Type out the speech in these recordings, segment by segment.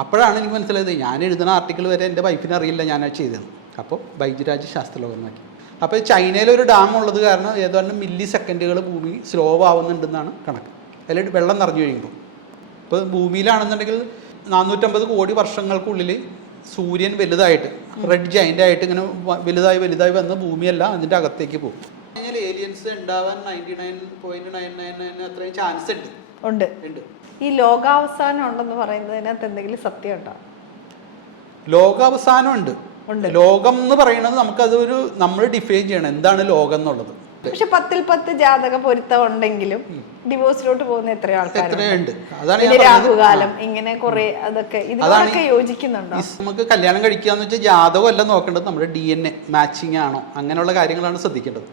അപ്പോഴാണ് എനിക്ക് മനസ്സിലായത് ഞാൻ എഴുതുന്ന ആർട്ടിക്കിൾ വരെ എൻ്റെ വൈഫിനെ അറിയില്ല ഞാനത് ചെയ്തത്. അപ്പോൾ ബൈജുരാജ് ശാസ്ത്രലോകം നോക്കി. അപ്പോൾ ചൈനയിലൊരു ഡാം ഉള്ളത് കാരണം ഏതാണ്ട് മില്ലി സെക്കൻഡുകൾ ഭൂമി സ്ലോ ആവുന്നുണ്ടെന്നാണ് കണക്ക്. അതിൽ വെള്ളം നിറഞ്ഞു കഴിയുമ്പോൾ ഇപ്പോൾ ഭൂമിയിലാണെന്നുണ്ടെങ്കിൽ 450 കോടി വർഷങ്ങൾക്കുള്ളിൽ സൂര്യൻ വലുതായിട്ട് റെഡ് ജയൻ്റ് ആയിട്ട് ഇങ്ങനെ വലുതായി വന്ന് ഭൂമിയല്ല അതിൻ്റെ അകത്തേക്ക് പോകും. ഏലിയൻസ് ഉണ്ടാവാൻ 99.999 അത്രയും ചാൻസ് ഉണ്ട്. ഈ ലോകാവസാനം ഉണ്ടെന്ന് പറയുന്നതിനകത്ത് എന്തെങ്കിലും സത്യം ഉണ്ടോ? ലോകാവസാനം ഉണ്ട്. ലോകം എന്ന് പറയുന്നത് നമുക്കതൊരു നമ്മൾ ഡിഫൈൻ ചെയ്യണം എന്താണ് ലോകം എന്നുള്ളത്. പക്ഷെ 10ൽ 10 ജാതക പൊരുത്തം ഉണ്ടെങ്കിലും ഡിവോഴ്സിലോട്ട് പോകുന്ന എത്രയോ ആൾക്കാരുണ്ട്. രാഹുകാലം ഇങ്ങനെ കുറെ അതൊക്കെ ഇതിനൊക്കെ യോജിക്കുന്നുണ്ടോ? നമുക്ക് കല്യാണം കഴിക്കാന്ന് വെച്ചാൽ ജാതകം അല്ല നോക്കേണ്ടത്, നമ്മുടെ DNA മാച്ചിങ് ആണോ അങ്ങനെയുള്ള കാര്യങ്ങളാണ് ശ്രദ്ധിക്കേണ്ടത്.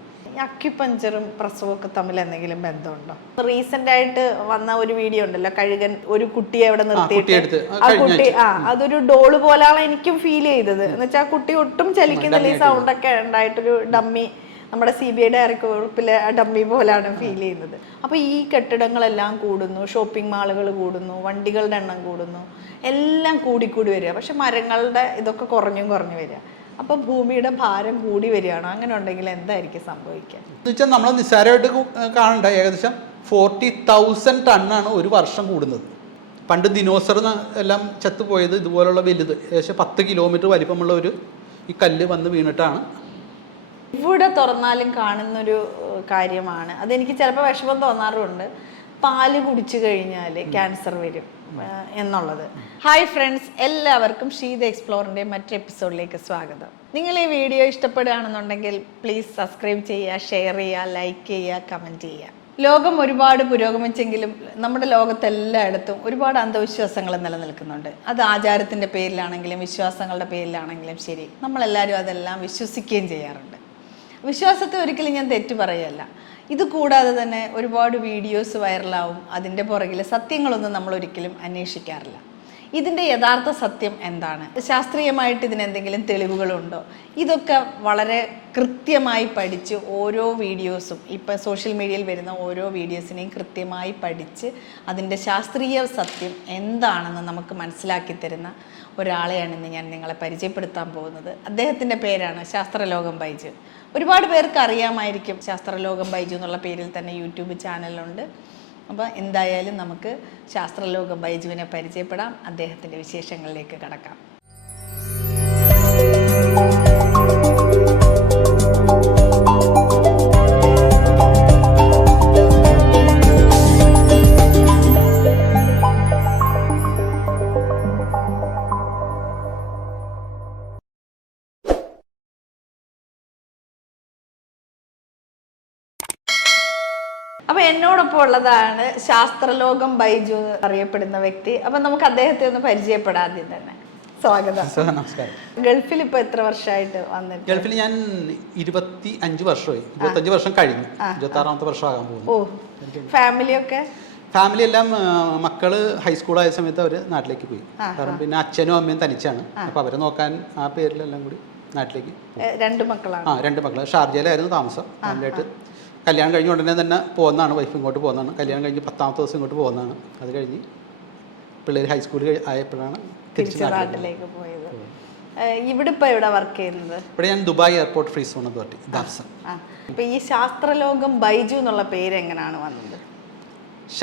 അക്യുപഞ്ചറും പ്രസവവും ഒക്കെ തമ്മിൽ എന്തെങ്കിലും ബന്ധമുണ്ടോ? റീസെന്റ് ആയിട്ട് വന്ന ഒരു വീഡിയോ ഉണ്ടല്ലോ, കഴുകൻ ഒരു കുട്ടിയെ അവിടെ നിർത്തിയിട്ട് ആ കുട്ടി അതൊരു ഡോള് പോലാണ് എനിക്കും ഫീൽ ചെയ്തത്. എന്ന് വെച്ചാൽ ആ കുട്ടി ഒട്ടും ചലിക്കുന്നില്ല, ഈ സൗണ്ട് ഒക്കെ ഉണ്ടായിട്ടൊരു ഡമ്മി, നമ്മുടെ CBI ഡയറക്ടർ വകുപ്പിലെ ഡമ്മി പോലാണ് ഫീൽ ചെയ്യുന്നത്. അപ്പൊ ഈ കെട്ടിടങ്ങളെല്ലാം കൂടുന്നു, ഷോപ്പിംഗ് മാളുകൾ കൂടുന്നു, വണ്ടികളുടെ എണ്ണം കൂടുന്നു, എല്ലാം കൂടിക്കൂടി വരിക. പക്ഷെ മരങ്ങളുടെ ഇതൊക്കെ കുറഞ്ഞു വരിക. അപ്പൊ ഭൂമിയുടെ ഭാരം കൂടി വരികയാണ്. അങ്ങനെ ഉണ്ടെങ്കിൽ എന്തായിരിക്കും സംഭവിക്കുക? എന്നുവെച്ചാൽ നമ്മൾ നിസ്സാരമായിട്ട് കാണണ്ട, ഏകദേശം 40,000 ടണ്ണാണ് ഒരു വർഷം കൂടുന്നത്. പണ്ട് ദിനോസർ എല്ലാം ചത്തുപോയത് ഇതുപോലുള്ള വലുത് ഏകദേശം 10 കിലോമീറ്റർ വലിപ്പമുള്ള ഈ കല്ല് വന്ന് വീണിട്ടാണ്. ഇവിടെ തുറന്നാലും കാണുന്നൊരു കാര്യമാണ്, അതെനിക്ക് ചിലപ്പോൾ വിഷമം തോന്നാറുണ്ട്, പാല് കുടിച്ചു കഴിഞ്ഞാൽ ക്യാൻസർ വരും എന്നുള്ളത്. ഹായ് ഫ്രണ്ട്സ്, എല്ലാവർക്കും ഷീത എക്സ്പ്ലോറിൻ്റെ മറ്റൊരു എപ്പിസോഡിലേക്ക് സ്വാഗതം. നിങ്ങൾ ഈ വീഡിയോ ഇഷ്ടപ്പെടുകയാണെന്നുണ്ടെങ്കിൽ പ്ലീസ് സബ്സ്ക്രൈബ് ചെയ്യുക, ഷെയർ ചെയ്യുക, ലൈക്ക് ചെയ്യുക, കമൻറ്റ് ചെയ്യുക. ലോകം ഒരുപാട് പുരോഗമിച്ചെങ്കിലും നമ്മുടെ ലോകത്തെല്ലായിടത്തും ഒരുപാട് അന്ധവിശ്വാസങ്ങൾ നിലനിൽക്കുന്നുണ്ട്. അത് ആചാരത്തിൻ്റെ പേരിലാണെങ്കിലും വിശ്വാസങ്ങളുടെ പേരിലാണെങ്കിലും ശരി, നമ്മളെല്ലാവരും അതെല്ലാം വിശ്വസിക്കുകയും ചെയ്യാറുണ്ട്. വിശ്വാസത്തെ ഒരിക്കലും ഞാൻ തെറ്റു പറയല്ല. ഇത് കൂടാതെ തന്നെ ഒരുപാട് വീഡിയോസ് വൈറലാവും, അതിൻ്റെ പുറകിൽ സത്യങ്ങളൊന്നും നമ്മൾ ഒരിക്കലും അന്വേഷിക്കാറില്ല. ഇതിൻ്റെ യഥാർത്ഥ സത്യം എന്താണ്, ശാസ്ത്രീയമായിട്ട് ഇതിനെന്തെങ്കിലും തെളിവുകളുണ്ടോ, ഇതൊക്കെ വളരെ കൃത്യമായി പഠിച്ച് ഓരോ വീഡിയോസും, ഇപ്പം സോഷ്യൽ മീഡിയയിൽ വരുന്ന ഓരോ വീഡിയോസിനെയും കൃത്യമായി പഠിച്ച് അതിൻ്റെ ശാസ്ത്രീയ സത്യം എന്താണെന്ന് നമുക്ക് മനസ്സിലാക്കി തരുന്ന ഒരാളെയാണ് ഇന്ന് ഞാൻ നിങ്ങളെ പരിചയപ്പെടുത്താൻ പോകുന്നത്. അദ്ദേഹത്തിൻ്റെ പേരാണ് ശാസ്ത്രലോകം ബൈജു. ഒരുപാട് പേർക്ക് അറിയാമായിരിക്കും, ശാസ്ത്രലോകം ബൈജു എന്നുള്ള പേരിൽ തന്നെ യൂട്യൂബ് ചാനലുണ്ട്. അപ്പോൾ എന്തായാലും നമുക്ക് ശാസ്ത്രലോകം ബൈജുവിനെ പരിചയപ്പെടാം, അദ്ദേഹത്തിൻ്റെ വിശേഷങ്ങളിലേക്ക് കടക്കാം. അപ്പൊ എന്നോടൊപ്പം ഉള്ളതാണ് ശാസ്ത്രലോകം ബൈജു അറിയപ്പെടുന്ന വ്യക്തി. അപ്പൊ നമുക്ക് അദ്ദേഹത്തെ ഒന്ന് പരിചയപ്പെടാം. ആദ്യം തന്നെ സ്വാഗതം. നമസ്കാരം. ഗൾഫിൽ ഇപ്പൊ എത്ര വർഷമായിട്ട് വന്നിട്ട്? ഗൾഫിൽ ഞാൻ 25 വർഷമായി. 25 വർഷം കഴിഞ്ഞു, 26ാമത്തെ വർഷം ആകാൻ പോകുന്നു. ഓ, ഫാമിലി എല്ലാം മക്കള് ഹൈസ്കൂളായ സമയത്ത് അവര് നാട്ടിലേക്ക് പോയി. കാരണം പിന്നെ അച്ഛനും അമ്മയും തനിച്ചാണ്. അപ്പൊ അവരെ നോക്കാൻ ആ പേരിലെല്ലാം കൂടി നാട്ടിലേക്ക്. 2 മക്കളാണ്? 2 മക്കള്. ഷാർജയിലായിരുന്നു താമസം. ഫാമിലിയായിട്ട് കല്യാണം കഴിഞ്ഞ ഉടനെ തന്നെ പോകുന്നതാണ്, വൈഫ് ഇങ്ങോട്ട് പോകുന്നതാണ്. കല്യാണം കഴിഞ്ഞ് 10ാമത്തെ ദിവസം ഇങ്ങോട്ട് പോകുന്നതാണ്. അത് കഴിഞ്ഞ് പിള്ളേർ ഹൈസ്കൂളിൽ ആയപ്പോഴാണ് തിരിച്ച് നാട്ടിലേക്ക് പോയത്. ഇവിടെ ഇപ്പൊ എവിടെ വർക്ക് ചെയ്യുന്നത്? ഇവിടെ ഞാൻ Dubai airport free zone authority Dasan. ഇപ്പൊ ഈ ശാസ്ത്രലോകം ബൈജു എന്നുള്ള പേര് എങ്ങനെയാണ് വന്നത്?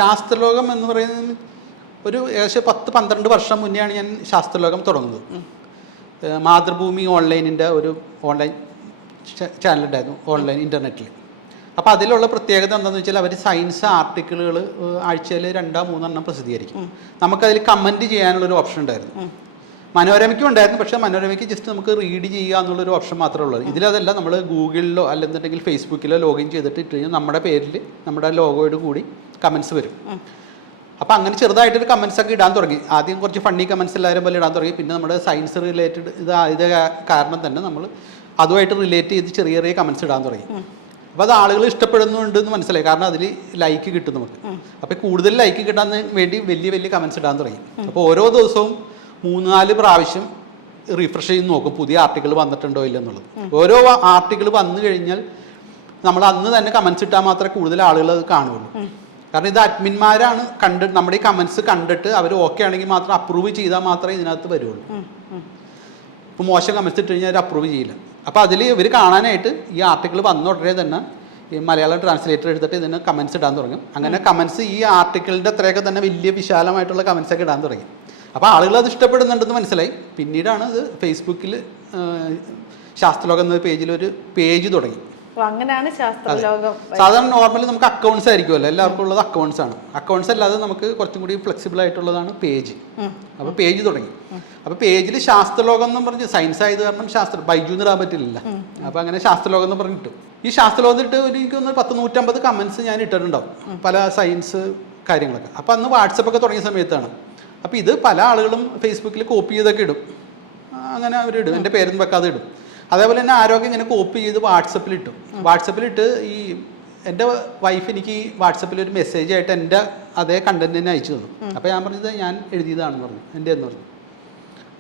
ശാസ്ത്രലോകം എന്ന് പറയുന്നത് ഒരു ഏകദേശം 10-12 വർഷം മുന്നെയാണ് ഞാൻ ശാസ്ത്രലോകം തുടങ്ങുന്നത്. മാതൃഭൂമി ഓൺലൈനിൻ്റെ ഒരു ഓൺലൈൻ ചാനലുണ്ടായിരുന്നു, ഓൺലൈൻ ഇൻ്റർനെറ്റിൽ. അപ്പോൾ അതിലുള്ള പ്രത്യേകത എന്താണെന്ന് വെച്ചാൽ അവർ സയൻസ് ആർട്ടിക്കിളുകൾ ആഴ്ചയിൽ 2-3 പ്രസിദ്ധീകരിക്കും. നമുക്കതിൽ കമൻറ്റ് ചെയ്യാനുള്ളൊരു ഓപ്ഷൻ ഉണ്ടായിരുന്നു. മനോരമയ്ക്കും ഉണ്ടായിരുന്നു, പക്ഷേ മനോരമയ്ക്ക് ജസ്റ്റ് നമുക്ക് റീഡ് ചെയ്യുക എന്നുള്ളൊരു ഓപ്ഷൻ മാത്രമേ ഉള്ളൂ. ഇതിലതല്ല, നമ്മൾ ഗൂഗിളിലോ അല്ലെന്നുണ്ടെങ്കിൽ ഫേസ്ബുക്കിലോ ലോഗിൻ ചെയ്തിട്ട് ഇട്ട് കഴിഞ്ഞാൽ നമ്മുടെ പേരിൽ നമ്മുടെ ലോഗോയോട് കൂടി കമൻസ് വരും. അപ്പോൾ അങ്ങനെ ചെറുതായിട്ടൊരു കമൻസ് ഒക്കെ ഇടാൻ തുടങ്ങി. ആദ്യം കുറച്ച് ഫണ്ണി കമൻസ് എല്ലാവരും പോലെ ഇടാൻ തുടങ്ങി. പിന്നെ നമ്മുടെ സയൻസ് റിലേറ്റഡ് ഇത് കാരണം തന്നെ നമ്മൾ അതുമായിട്ട് റിലേറ്റ് ചെയ്ത് ചെറിയ ചെറിയ കമൻസ് ഇടാൻ തുടങ്ങി. അപ്പോൾ അത് ആളുകൾ ഇഷ്ടപ്പെടുന്നുണ്ട് എന്ന് മനസ്സിലായി. കാരണം അതിൽ ലൈക്ക് കിട്ടും നമുക്ക്. അപ്പോൾ കൂടുതൽ ലൈക്ക് കിട്ടാൻ വേണ്ടി വലിയ വലിയ കമൻസ് ഇടാൻ തുടങ്ങി. അപ്പോൾ ഓരോ ദിവസവും 3-4 പ്രാവശ്യം റിഫ്രഷ് ചെയ്ത് നോക്കും പുതിയ ആർട്ടിക്കിൾ വന്നിട്ടുണ്ടോ ഇല്ലെന്നുള്ളത്. ഓരോ ആർട്ടിക്കിൾ വന്നു കഴിഞ്ഞാൽ നമ്മൾ അന്ന് തന്നെ കമൻസ് ഇട്ടാൽ മാത്രമേ കൂടുതൽ ആളുകൾ അത് കാണുള്ളൂ. കാരണം ഇത് അഡ്മിന്മാരാണ് നമ്മുടെ ഈ കമന്റ്സ് കണ്ടിട്ട് അവർ ഓക്കെ ആണെങ്കിൽ മാത്രം അപ്രൂവ് ചെയ്താൽ മാത്രമേ ഇതിനകത്ത് വരുള്ളൂ. ഇപ്പോൾ മോശം കമന്റ്സ് ഇട്ട് കഴിഞ്ഞാൽ അവർ അപ്രൂവ് ചെയ്യില്ല. അപ്പോൾ അതിൽ ഇവർ കാണാനായിട്ട് ഈ ആർട്ടിക്കിൾ വന്ന ഉടനെ തന്നെ ഈ മലയാളം ട്രാൻസ്ലേറ്റർ എടുത്തിട്ട് ഇതിന് കമന്റ്സ് ഇടാൻ തുടങ്ങും. അങ്ങനെ കമന്റ്സ് ഈ ആർട്ടിക്കിളിൻ്റെ അത്രയൊക്കെ തന്നെ വലിയ വിശാലമായിട്ടുള്ള കമന്റ്സ് ഒക്കെ ഇടാൻ തുടങ്ങി. അപ്പോൾ ആളുകൾ അത് ഇഷ്ടപ്പെടുന്നുണ്ടെന്ന് മനസ്സിലായി. പിന്നീടാണ് ഇത് ഫേസ്ബുക്കിൽ ശാസ്ത്രലോകം എന്ന പേജിൽ ഒരു പേജ് തുടങ്ങി. അങ്ങനെയാണ് ശാസ്ത്രലോകം. സാധാരണ നോർമലി നമുക്ക് അക്കൗണ്ട്സ് ആയിരിക്കുമല്ലോ, എല്ലാവർക്കും ഉള്ളത് അക്കൗണ്ട്സ് ആണ്. അക്കൗണ്ട്സ് അല്ലാതെ നമുക്ക് കുറച്ചും കൂടി ഫ്ലെക്സിബിൾ ആയിട്ടുള്ളതാണ് പേജ്. അപ്പോൾ പേജ് തുടങ്ങി. അപ്പോൾ പേജിൽ ശാസ്ത്രലോകം എന്ന് പറഞ്ഞ് സയൻസ് ആയത് കാരണം ബൈജു ഇടാൻ പറ്റില്ല. അപ്പോൾ അങ്ങനെ ശാസ്ത്രലോകം എന്ന് പറഞ്ഞിട്ടു. ഈ ശാസ്ത്രലോകത്തിൽ ഇട്ട് എനിക്കൊന്ന് 150 കമന്റ്സ് ഞാൻ ഇട്ടിട്ടുണ്ടാവും, പല സയൻസ് കാര്യങ്ങളൊക്കെ. അപ്പോൾ അന്ന് വാട്സപ്പൊക്കെ തുടങ്ങിയ സമയത്താണ്. അപ്പോൾ ഇത് പല ആളുകളും ഫേസ്ബുക്കിൽ കോപ്പി ചെയ്തൊക്കെ ഇടും. അങ്ങനെ അവരിടും, എൻ്റെ പേരൊന്നും വെക്കാതെ ഇടും. അതേപോലെ തന്നെ ആരോഗ്യം ഇങ്ങനെ കോപ്പി ചെയ്ത് വാട്സപ്പിലിട്ടു. വാട്സപ്പിലിട്ട് ഈ എൻ്റെ വൈഫ് എനിക്ക് ഈ വാട്സപ്പിൽ ഒരു മെസ്സേജ് ആയിട്ട് എൻ്റെ അതേ കണ്ടന്റ് തന്നെ അയച്ചു തന്നു. അപ്പോൾ ഞാൻ പറഞ്ഞത് ഞാൻ എഴുതിയതാണെന്ന് പറഞ്ഞു, എൻ്റെ എന്ന് പറഞ്ഞു.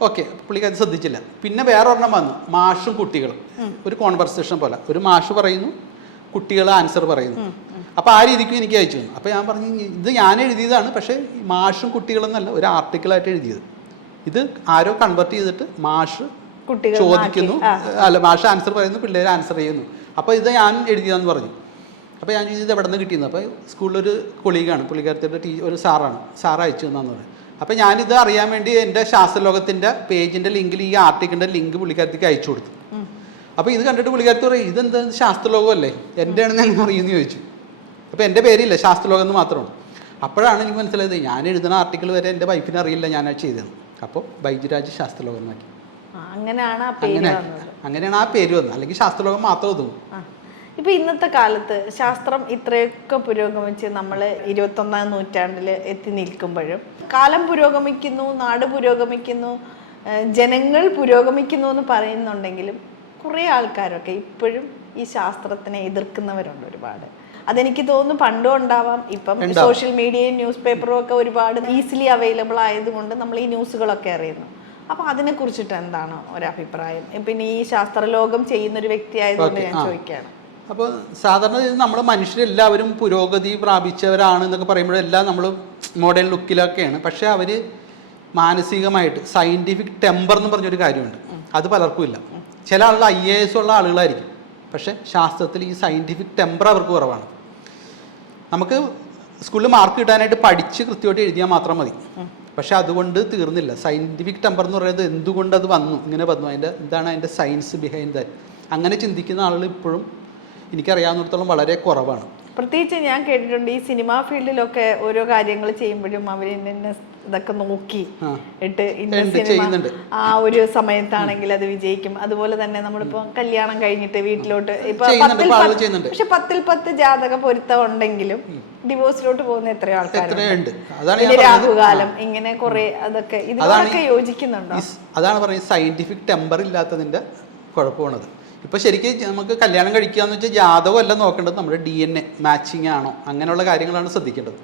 ഓക്കെ, പുള്ളിക്ക് അത് ശ്രദ്ധിച്ചില്ല. പിന്നെ വേറെ ഒരെണ്ണം വന്നു, മാഷും കുട്ടികളും. ഒരു കോൺവെർസേഷൻ പോലെ ഒരു മാഷ് പറയുന്നു, കുട്ടികൾ ആൻസർ പറയുന്നു. അപ്പോൾ ആ രീതിക്കും എനിക്ക് അയച്ചു തന്നു. അപ്പോൾ ഞാൻ പറഞ്ഞു ഇത് ഞാൻ എഴുതിയതാണ്, പക്ഷേ മാഷും കുട്ടികളെന്നല്ല, ഒരു ആർട്ടിക്കിളായിട്ട് എഴുതിയത്. ഇത് ആരോ കൺവെർട്ട് ചെയ്തിട്ട് മാഷ് ചോദിക്കുന്നു, അല്ല മാഷ് ആൻസർ പറയുന്നു, പിള്ളേർ ആൻസർ ചെയ്യുന്നു. അപ്പോൾ ഇത് ഞാൻ എഴുതിയതെന്ന് പറഞ്ഞു. അപ്പോൾ ഞാൻ ഇത് എവിടെ നിന്ന് കിട്ടിയെന്ന്. അപ്പോൾ സ്കൂളിലൊരു കൊളീഗാണ്, പുള്ളിക്കാരത്തിൻ്റെ ഒരു സാറ് അയച്ചു തന്നാന്ന് പറഞ്ഞു. അപ്പോൾ ഞാനിത് അറിയാൻ വേണ്ടി എൻ്റെ ശാസ്ത്രലോകത്തിൻ്റെ പേജിൻ്റെ ലിങ്കിൽ ഈ ആർട്ടിക്കിളിൻ്റെ ലിങ്ക് പുള്ളിക്കാരത്തേക്ക് അയച്ചു കൊടുത്തു. അപ്പോൾ ഇത് കണ്ടിട്ട് പുള്ളിക്കാരത്തി പറയും ഇതെന്താ ശാസ്ത്രലോകമല്ലേ, എൻ്റെ ആണെന്ന് ഞാൻ അറിയുമെന്ന് ചോദിച്ചു. അപ്പോൾ എൻ്റെ പേരില്ല, ശാസ്ത്രലോകം എന്ന് മാത്രമാണ്. അപ്പോഴാണ് എനിക്ക് മനസ്സിലായത് ഞാൻ എഴുതുന്ന ആർട്ടിക്കിൾ വരെ എൻ്റെ വൈഫിനെ അറിയില്ല ഞാൻ ചെയ്തത്. അപ്പോൾ ബൈജുരാജ് ശാസ്ത്രലോകം എന്നാക്കി. അങ്ങനെയാണ് ആ പേര് വന്നത്. അല്ലെങ്കിൽ ശാസ്ത്രലോകം മാത്രം ഒതുങ്ങും. ഇപ്പൊ ഇന്നത്തെ കാലത്ത് ശാസ്ത്രം ഇത്രയൊക്കെ പുരോഗമിച്ച് നമ്മൾ 21ാം നൂറ്റാണ്ടിൽ എത്തി നിൽക്കുമ്പോഴും കാലം പുരോഗമിക്കുന്നു, നാട് പുരോഗമിക്കുന്നു, ജനങ്ങൾ പുരോഗമിക്കുന്നു എന്ന് പറയുന്നുണ്ടെങ്കിലും കുറേ ആൾക്കാരൊക്കെ ഇപ്പോഴും ഈ ശാസ്ത്രത്തിനെ എതിർക്കുന്നവരുണ്ട് ഒരുപാട്. അതെനിക്ക് തോന്നുന്നു പണ്ടും ഉണ്ടാവാം. ഇപ്പം സോഷ്യൽ മീഡിയയും ന്യൂസ് പേപ്പറും ഒക്കെ ഒരുപാട് ഈസിലി അവൈലബിൾ ആയതുകൊണ്ട് നമ്മൾ ഈ ന്യൂസുകളൊക്കെ അറിയുന്നു. അപ്പൊ അതിനെ കുറിച്ചിട്ട് എന്താണ് ഒരഭിപ്രായം? പിന്നെ ഈ ശാസ്ത്രലോകം ചെയ്യുന്നൊരു വ്യക്തി ആയതുകൊണ്ട് ഞാൻ ചോദിക്കുകയാണ്. അപ്പോൾ സാധാരണ നമ്മൾ മനുഷ്യരെല്ലാവരും പുരോഗതി പ്രാപിച്ചവരാണ് എന്നൊക്കെ പറയുമ്പോഴെല്ലാം നമ്മൾ മോഡേൺ ലുക്കിലൊക്കെയാണ്. പക്ഷേ അവർ മാനസികമായിട്ട് സയൻറ്റിഫിക് ടെമ്പർ എന്ന് പറഞ്ഞൊരു കാര്യമുണ്ട്, അത് പലർക്കും ഇല്ല. ചില ആളുകൾ IAS ഉള്ള ആളുകളായിരിക്കും, പക്ഷേ ശാസ്ത്രത്തിൽ ഈ സയൻറ്റിഫിക് ടെമ്പർ അവർക്ക് കുറവാണ്. നമുക്ക് സ്കൂളിൽ മാർക്ക് കിട്ടാനായിട്ട് പഠിച്ച് കൃത്യമായിട്ട് എഴുതിയാൽ മാത്രം മതി. പക്ഷെ അതുകൊണ്ട് തീർന്നില്ല. സയൻറ്റിഫിക് ടെമ്പർ എന്ന് പറയുന്നത് എന്തുകൊണ്ട് അത് വന്നു, ഇങ്ങനെ വന്നു, എന്താണ് അതിൻ്റെ സയൻസ് ബിഹൈൻഡ് ദാറ്റ്, അങ്ങനെ ചിന്തിക്കുന്ന ആളുകൾ ഇപ്പോഴും എനിക്കറിയാവുന്നിടത്തോളം വളരെ കുറവാണ്. പ്രത്യേകിച്ച് ഞാൻ കേട്ടിട്ടുണ്ട് ഈ സിനിമാ ഫീൽഡിലൊക്കെ ഓരോ കാര്യങ്ങൾ ചെയ്യുമ്പോഴും അവർ ഇതൊക്കെ നോക്കി ഇട്ട് ചെയ്യുന്നുണ്ട്. ആ ഒരു സമയത്താണെങ്കിൽ അത് വിജയിക്കും. അതുപോലെ തന്നെ നമ്മളിപ്പോ കല്യാണം കഴിഞ്ഞിട്ട് വീട്ടിലോട്ട് ഇപ്പൊ 10 ജാതക പൊരുത്തം ഉണ്ടെങ്കിലും ഡിവോഴ്സിലോട്ട് പോകുന്ന എത്രയോ ആൾക്കാരുണ്ട്. രാഹുകാലം ഇങ്ങനെ കുറെ അതൊക്കെ ഇതിനൊക്കെ യോജിക്കുന്നുണ്ടോ? അതാണ് പറയുന്നത് സയന്റിഫിക് ടെമ്പർ ഇല്ലാത്തതിന്റെ കുഴപ്പമാണത്. ഇപ്പൊ ശരിക്കും നമുക്ക് കല്യാണം കഴിക്കാന്ന് വെച്ചാൽ ജാതകം അല്ല നോക്കേണ്ടത്, നമ്മുടെ DNA മാച്ചിങ് ആണോ അങ്ങനെയുള്ള കാര്യങ്ങളാണ് ശ്രദ്ധിക്കേണ്ടത്.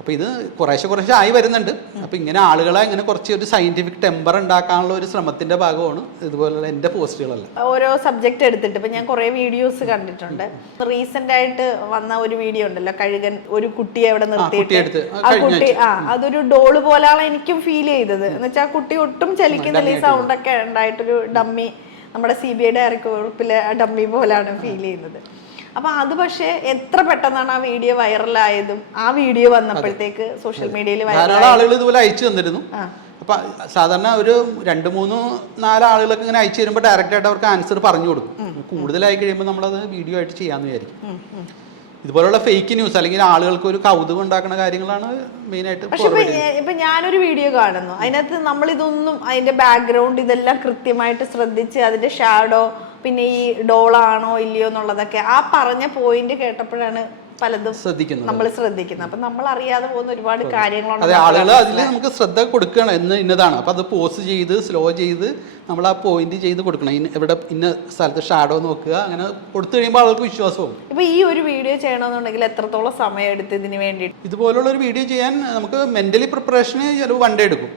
അപ്പോൾ ഇത് കുറേശ്ശെ ആയി വരുന്നുണ്ട്. അപ്പോൾ ഇങ്ങനെ ആളുകളെ ഇങ്ങനെ കുറച്ച് ഒരു സയന്റിഫിക് ടെമ്പർ ഉണ്ടാക്കാനുള്ള ഒരു ശ്രമത്തിന്റെ ഭാഗമാണ് ഇതുപോലുള്ള എൻ്റെ പോസ്റ്റുകളല്ല. ഓരോ സബ്ജക്റ്റ് എടുത്തിട്ട് ഇപ്പം ഞാൻ കുറേ വീഡിയോസ് കണ്ടിട്ടുണ്ട്. റീസെന്റ് ആയിട്ട് വന്ന ഒരു വീഡിയോ ഉണ്ടല്ലോ, കഴുകൻ ഒരു കുട്ടിയെ അവിടെ നിർത്തിയിട്ട് ആ കുട്ടി അതൊരു ഡോള് പോലെയാണ് എനിക്കും ഫീൽ ചെയ്തത്. എന്ന് വെച്ചാൽ ആ കുട്ടി ഒട്ടും ചലിക്കുന്നില്ല, ഈ സൗണ്ട് ഒക്കെ ഉണ്ടായിട്ടൊരു ഡമ്മി, നമ്മുടെ CBI ഡയറക്ടർ വകുപ്പിലെ ഡമ്മി പോലാണ് ഫീൽ ചെയ്യുന്നത്. അപ്പൊ അത് പക്ഷേ എത്ര പെട്ടെന്നാണ് ആ വീഡിയോ വൈറലായതും, ആ വീഡിയോ വന്നപ്പോഴത്തേക്ക് സോഷ്യൽ മീഡിയയിൽ ആളുകൾ ഇതുപോലെ അയച്ചു തന്നിരുന്നു. അപ്പൊ സാധാരണ ഒരു 2-3-4 ആളുകളൊക്കെ ഇങ്ങനെ അയച്ചു തരുമ്പോൾ ഡയറക്റ്റ് ആയിട്ട് അവർക്ക് ആൻസർ പറഞ്ഞു കൊടുക്കും. കൂടുതലായി കഴിയുമ്പോൾ നമ്മളത് വീഡിയോ ആയിട്ട് ചെയ്യാന്ന് വിചാരിക്കും. ഇതുപോലുള്ള ഫേക്ക് ന്യൂസ് അല്ലെങ്കിൽ ആളുകൾക്ക് ഒരു കൗതുകം ഉണ്ടാക്കുന്ന കാര്യങ്ങളാണ് മെയിനായിട്ട്. പക്ഷെ ഇപ്പൊ ഞാനൊരു വീഡിയോ കാണുന്നു, അതിനകത്ത് നമ്മൾ ഇതൊന്നും അതിന്റെ ബാക്ക്ഗ്രൗണ്ട് ഇതെല്ലാം കൃത്യമായിട്ട് ശ്രദ്ധിച്ച് അതിന്റെ ഷാഡോ പിന്നെ ഈ ഡോളാണോ ഇല്ലയോ എന്നുള്ളതൊക്കെ ആ പറഞ്ഞ പോയിന്റ് കേട്ടപ്പോഴാണ് പലതും നമ്മൾ ശ്രദ്ധിക്കുന്നത്. അപ്പൊ നമ്മൾ അറിയാതെ പോകുന്ന ഒരുപാട് കാര്യങ്ങളുണ്ട്. അതെ, ആളുകൾ അതിൽ നമുക്ക് ശ്രദ്ധ കൊടുക്കണം എന്ന് ഇന്നതാണ്. അപ്പൊ അത് പോസ് ചെയ്ത് സ്ലോ ചെയ്ത് നമ്മൾ ആ പോയിന്റ് ചെയ്ത് കൊടുക്കണം. ഇവിടെ ഇന്ന സ്ഥലത്ത് ഷാഡോ നോക്കുക, അങ്ങനെ കൊടുത്തു കഴിയുമ്പോൾ ആൾക്ക് വിശ്വാസവും. ഇപ്പൊ ഈ ഒരു വീഡിയോ ചെയ്യണമെന്നുണ്ടെങ്കിൽ എത്രത്തോളം സമയം എടുത്ത് ഇതിന് വേണ്ടി? ഇതുപോലുള്ള ഒരു വീഡിയോ ചെയ്യാൻ നമുക്ക് മെന്റലി പ്രിപ്പറേഷന് ചിലവ് 1 ഡേ എടുക്കും.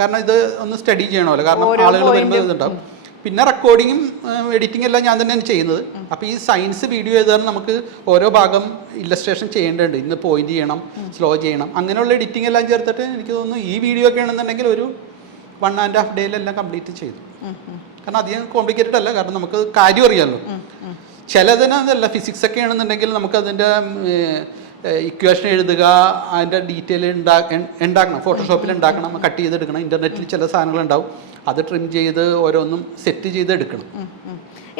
കാരണം ഇത് ഒന്ന് സ്റ്റഡി ചെയ്യണമല്ലോ, കാരണം ആളുകൾ വരുമ്പോൾ ഇതുണ്ടാവും. പിന്നെ റെക്കോർഡിങ്ങും എഡിറ്റിംഗ് എല്ലാം ഞാൻ തന്നെയാണ് ചെയ്യുന്നത്. അപ്പോൾ ഈ സയൻസ് വീഡിയോ ചെയ്താൽ നമുക്ക് ഓരോ ഭാഗം ഇല്ലസ്ട്രേഷൻ ചെയ്യേണ്ടതുണ്ട്. ഇന്ന് പോയിന്റ് ചെയ്യണം, സ്ലോ ചെയ്യണം, അങ്ങനെയുള്ള എഡിറ്റിംഗ് എല്ലാം ചേർത്തിട്ട് എനിക്ക് തോന്നുന്നു ഈ വീഡിയോ ഒക്കെ ആണെന്നുണ്ടെങ്കിൽ ഒരു 1.5 ഡേയിലെല്ലാം കംപ്ലീറ്റ് ചെയ്തു. കാരണം അധികം കോംപ്ലിക്കേറ്റഡ് അല്ല, കാരണം നമുക്ക് കാര്യം അറിയാമല്ലോ. ചിലതിനല്ല, ഫിസിക്സ് ഒക്കെ ആണെന്നുണ്ടെങ്കിൽ നമുക്ക് അതിൻ്റെ ഇക്വേഷൻ എഴുതുക, അതിൻ്റെ ഡീറ്റെയിൽ ഉണ്ടാക്കണം, ഫോട്ടോഷോപ്പിൽ ഉണ്ടാക്കണം, കട്ട് ചെയ്തെടുക്കണം. ഇൻ്റർനെറ്റിൽ ചില സാധനങ്ങളുണ്ടാവും, അത് ട്രിം ചെയ്ത് ഓരോന്നും സെറ്റ് ചെയ്ത് എടുക്കണം.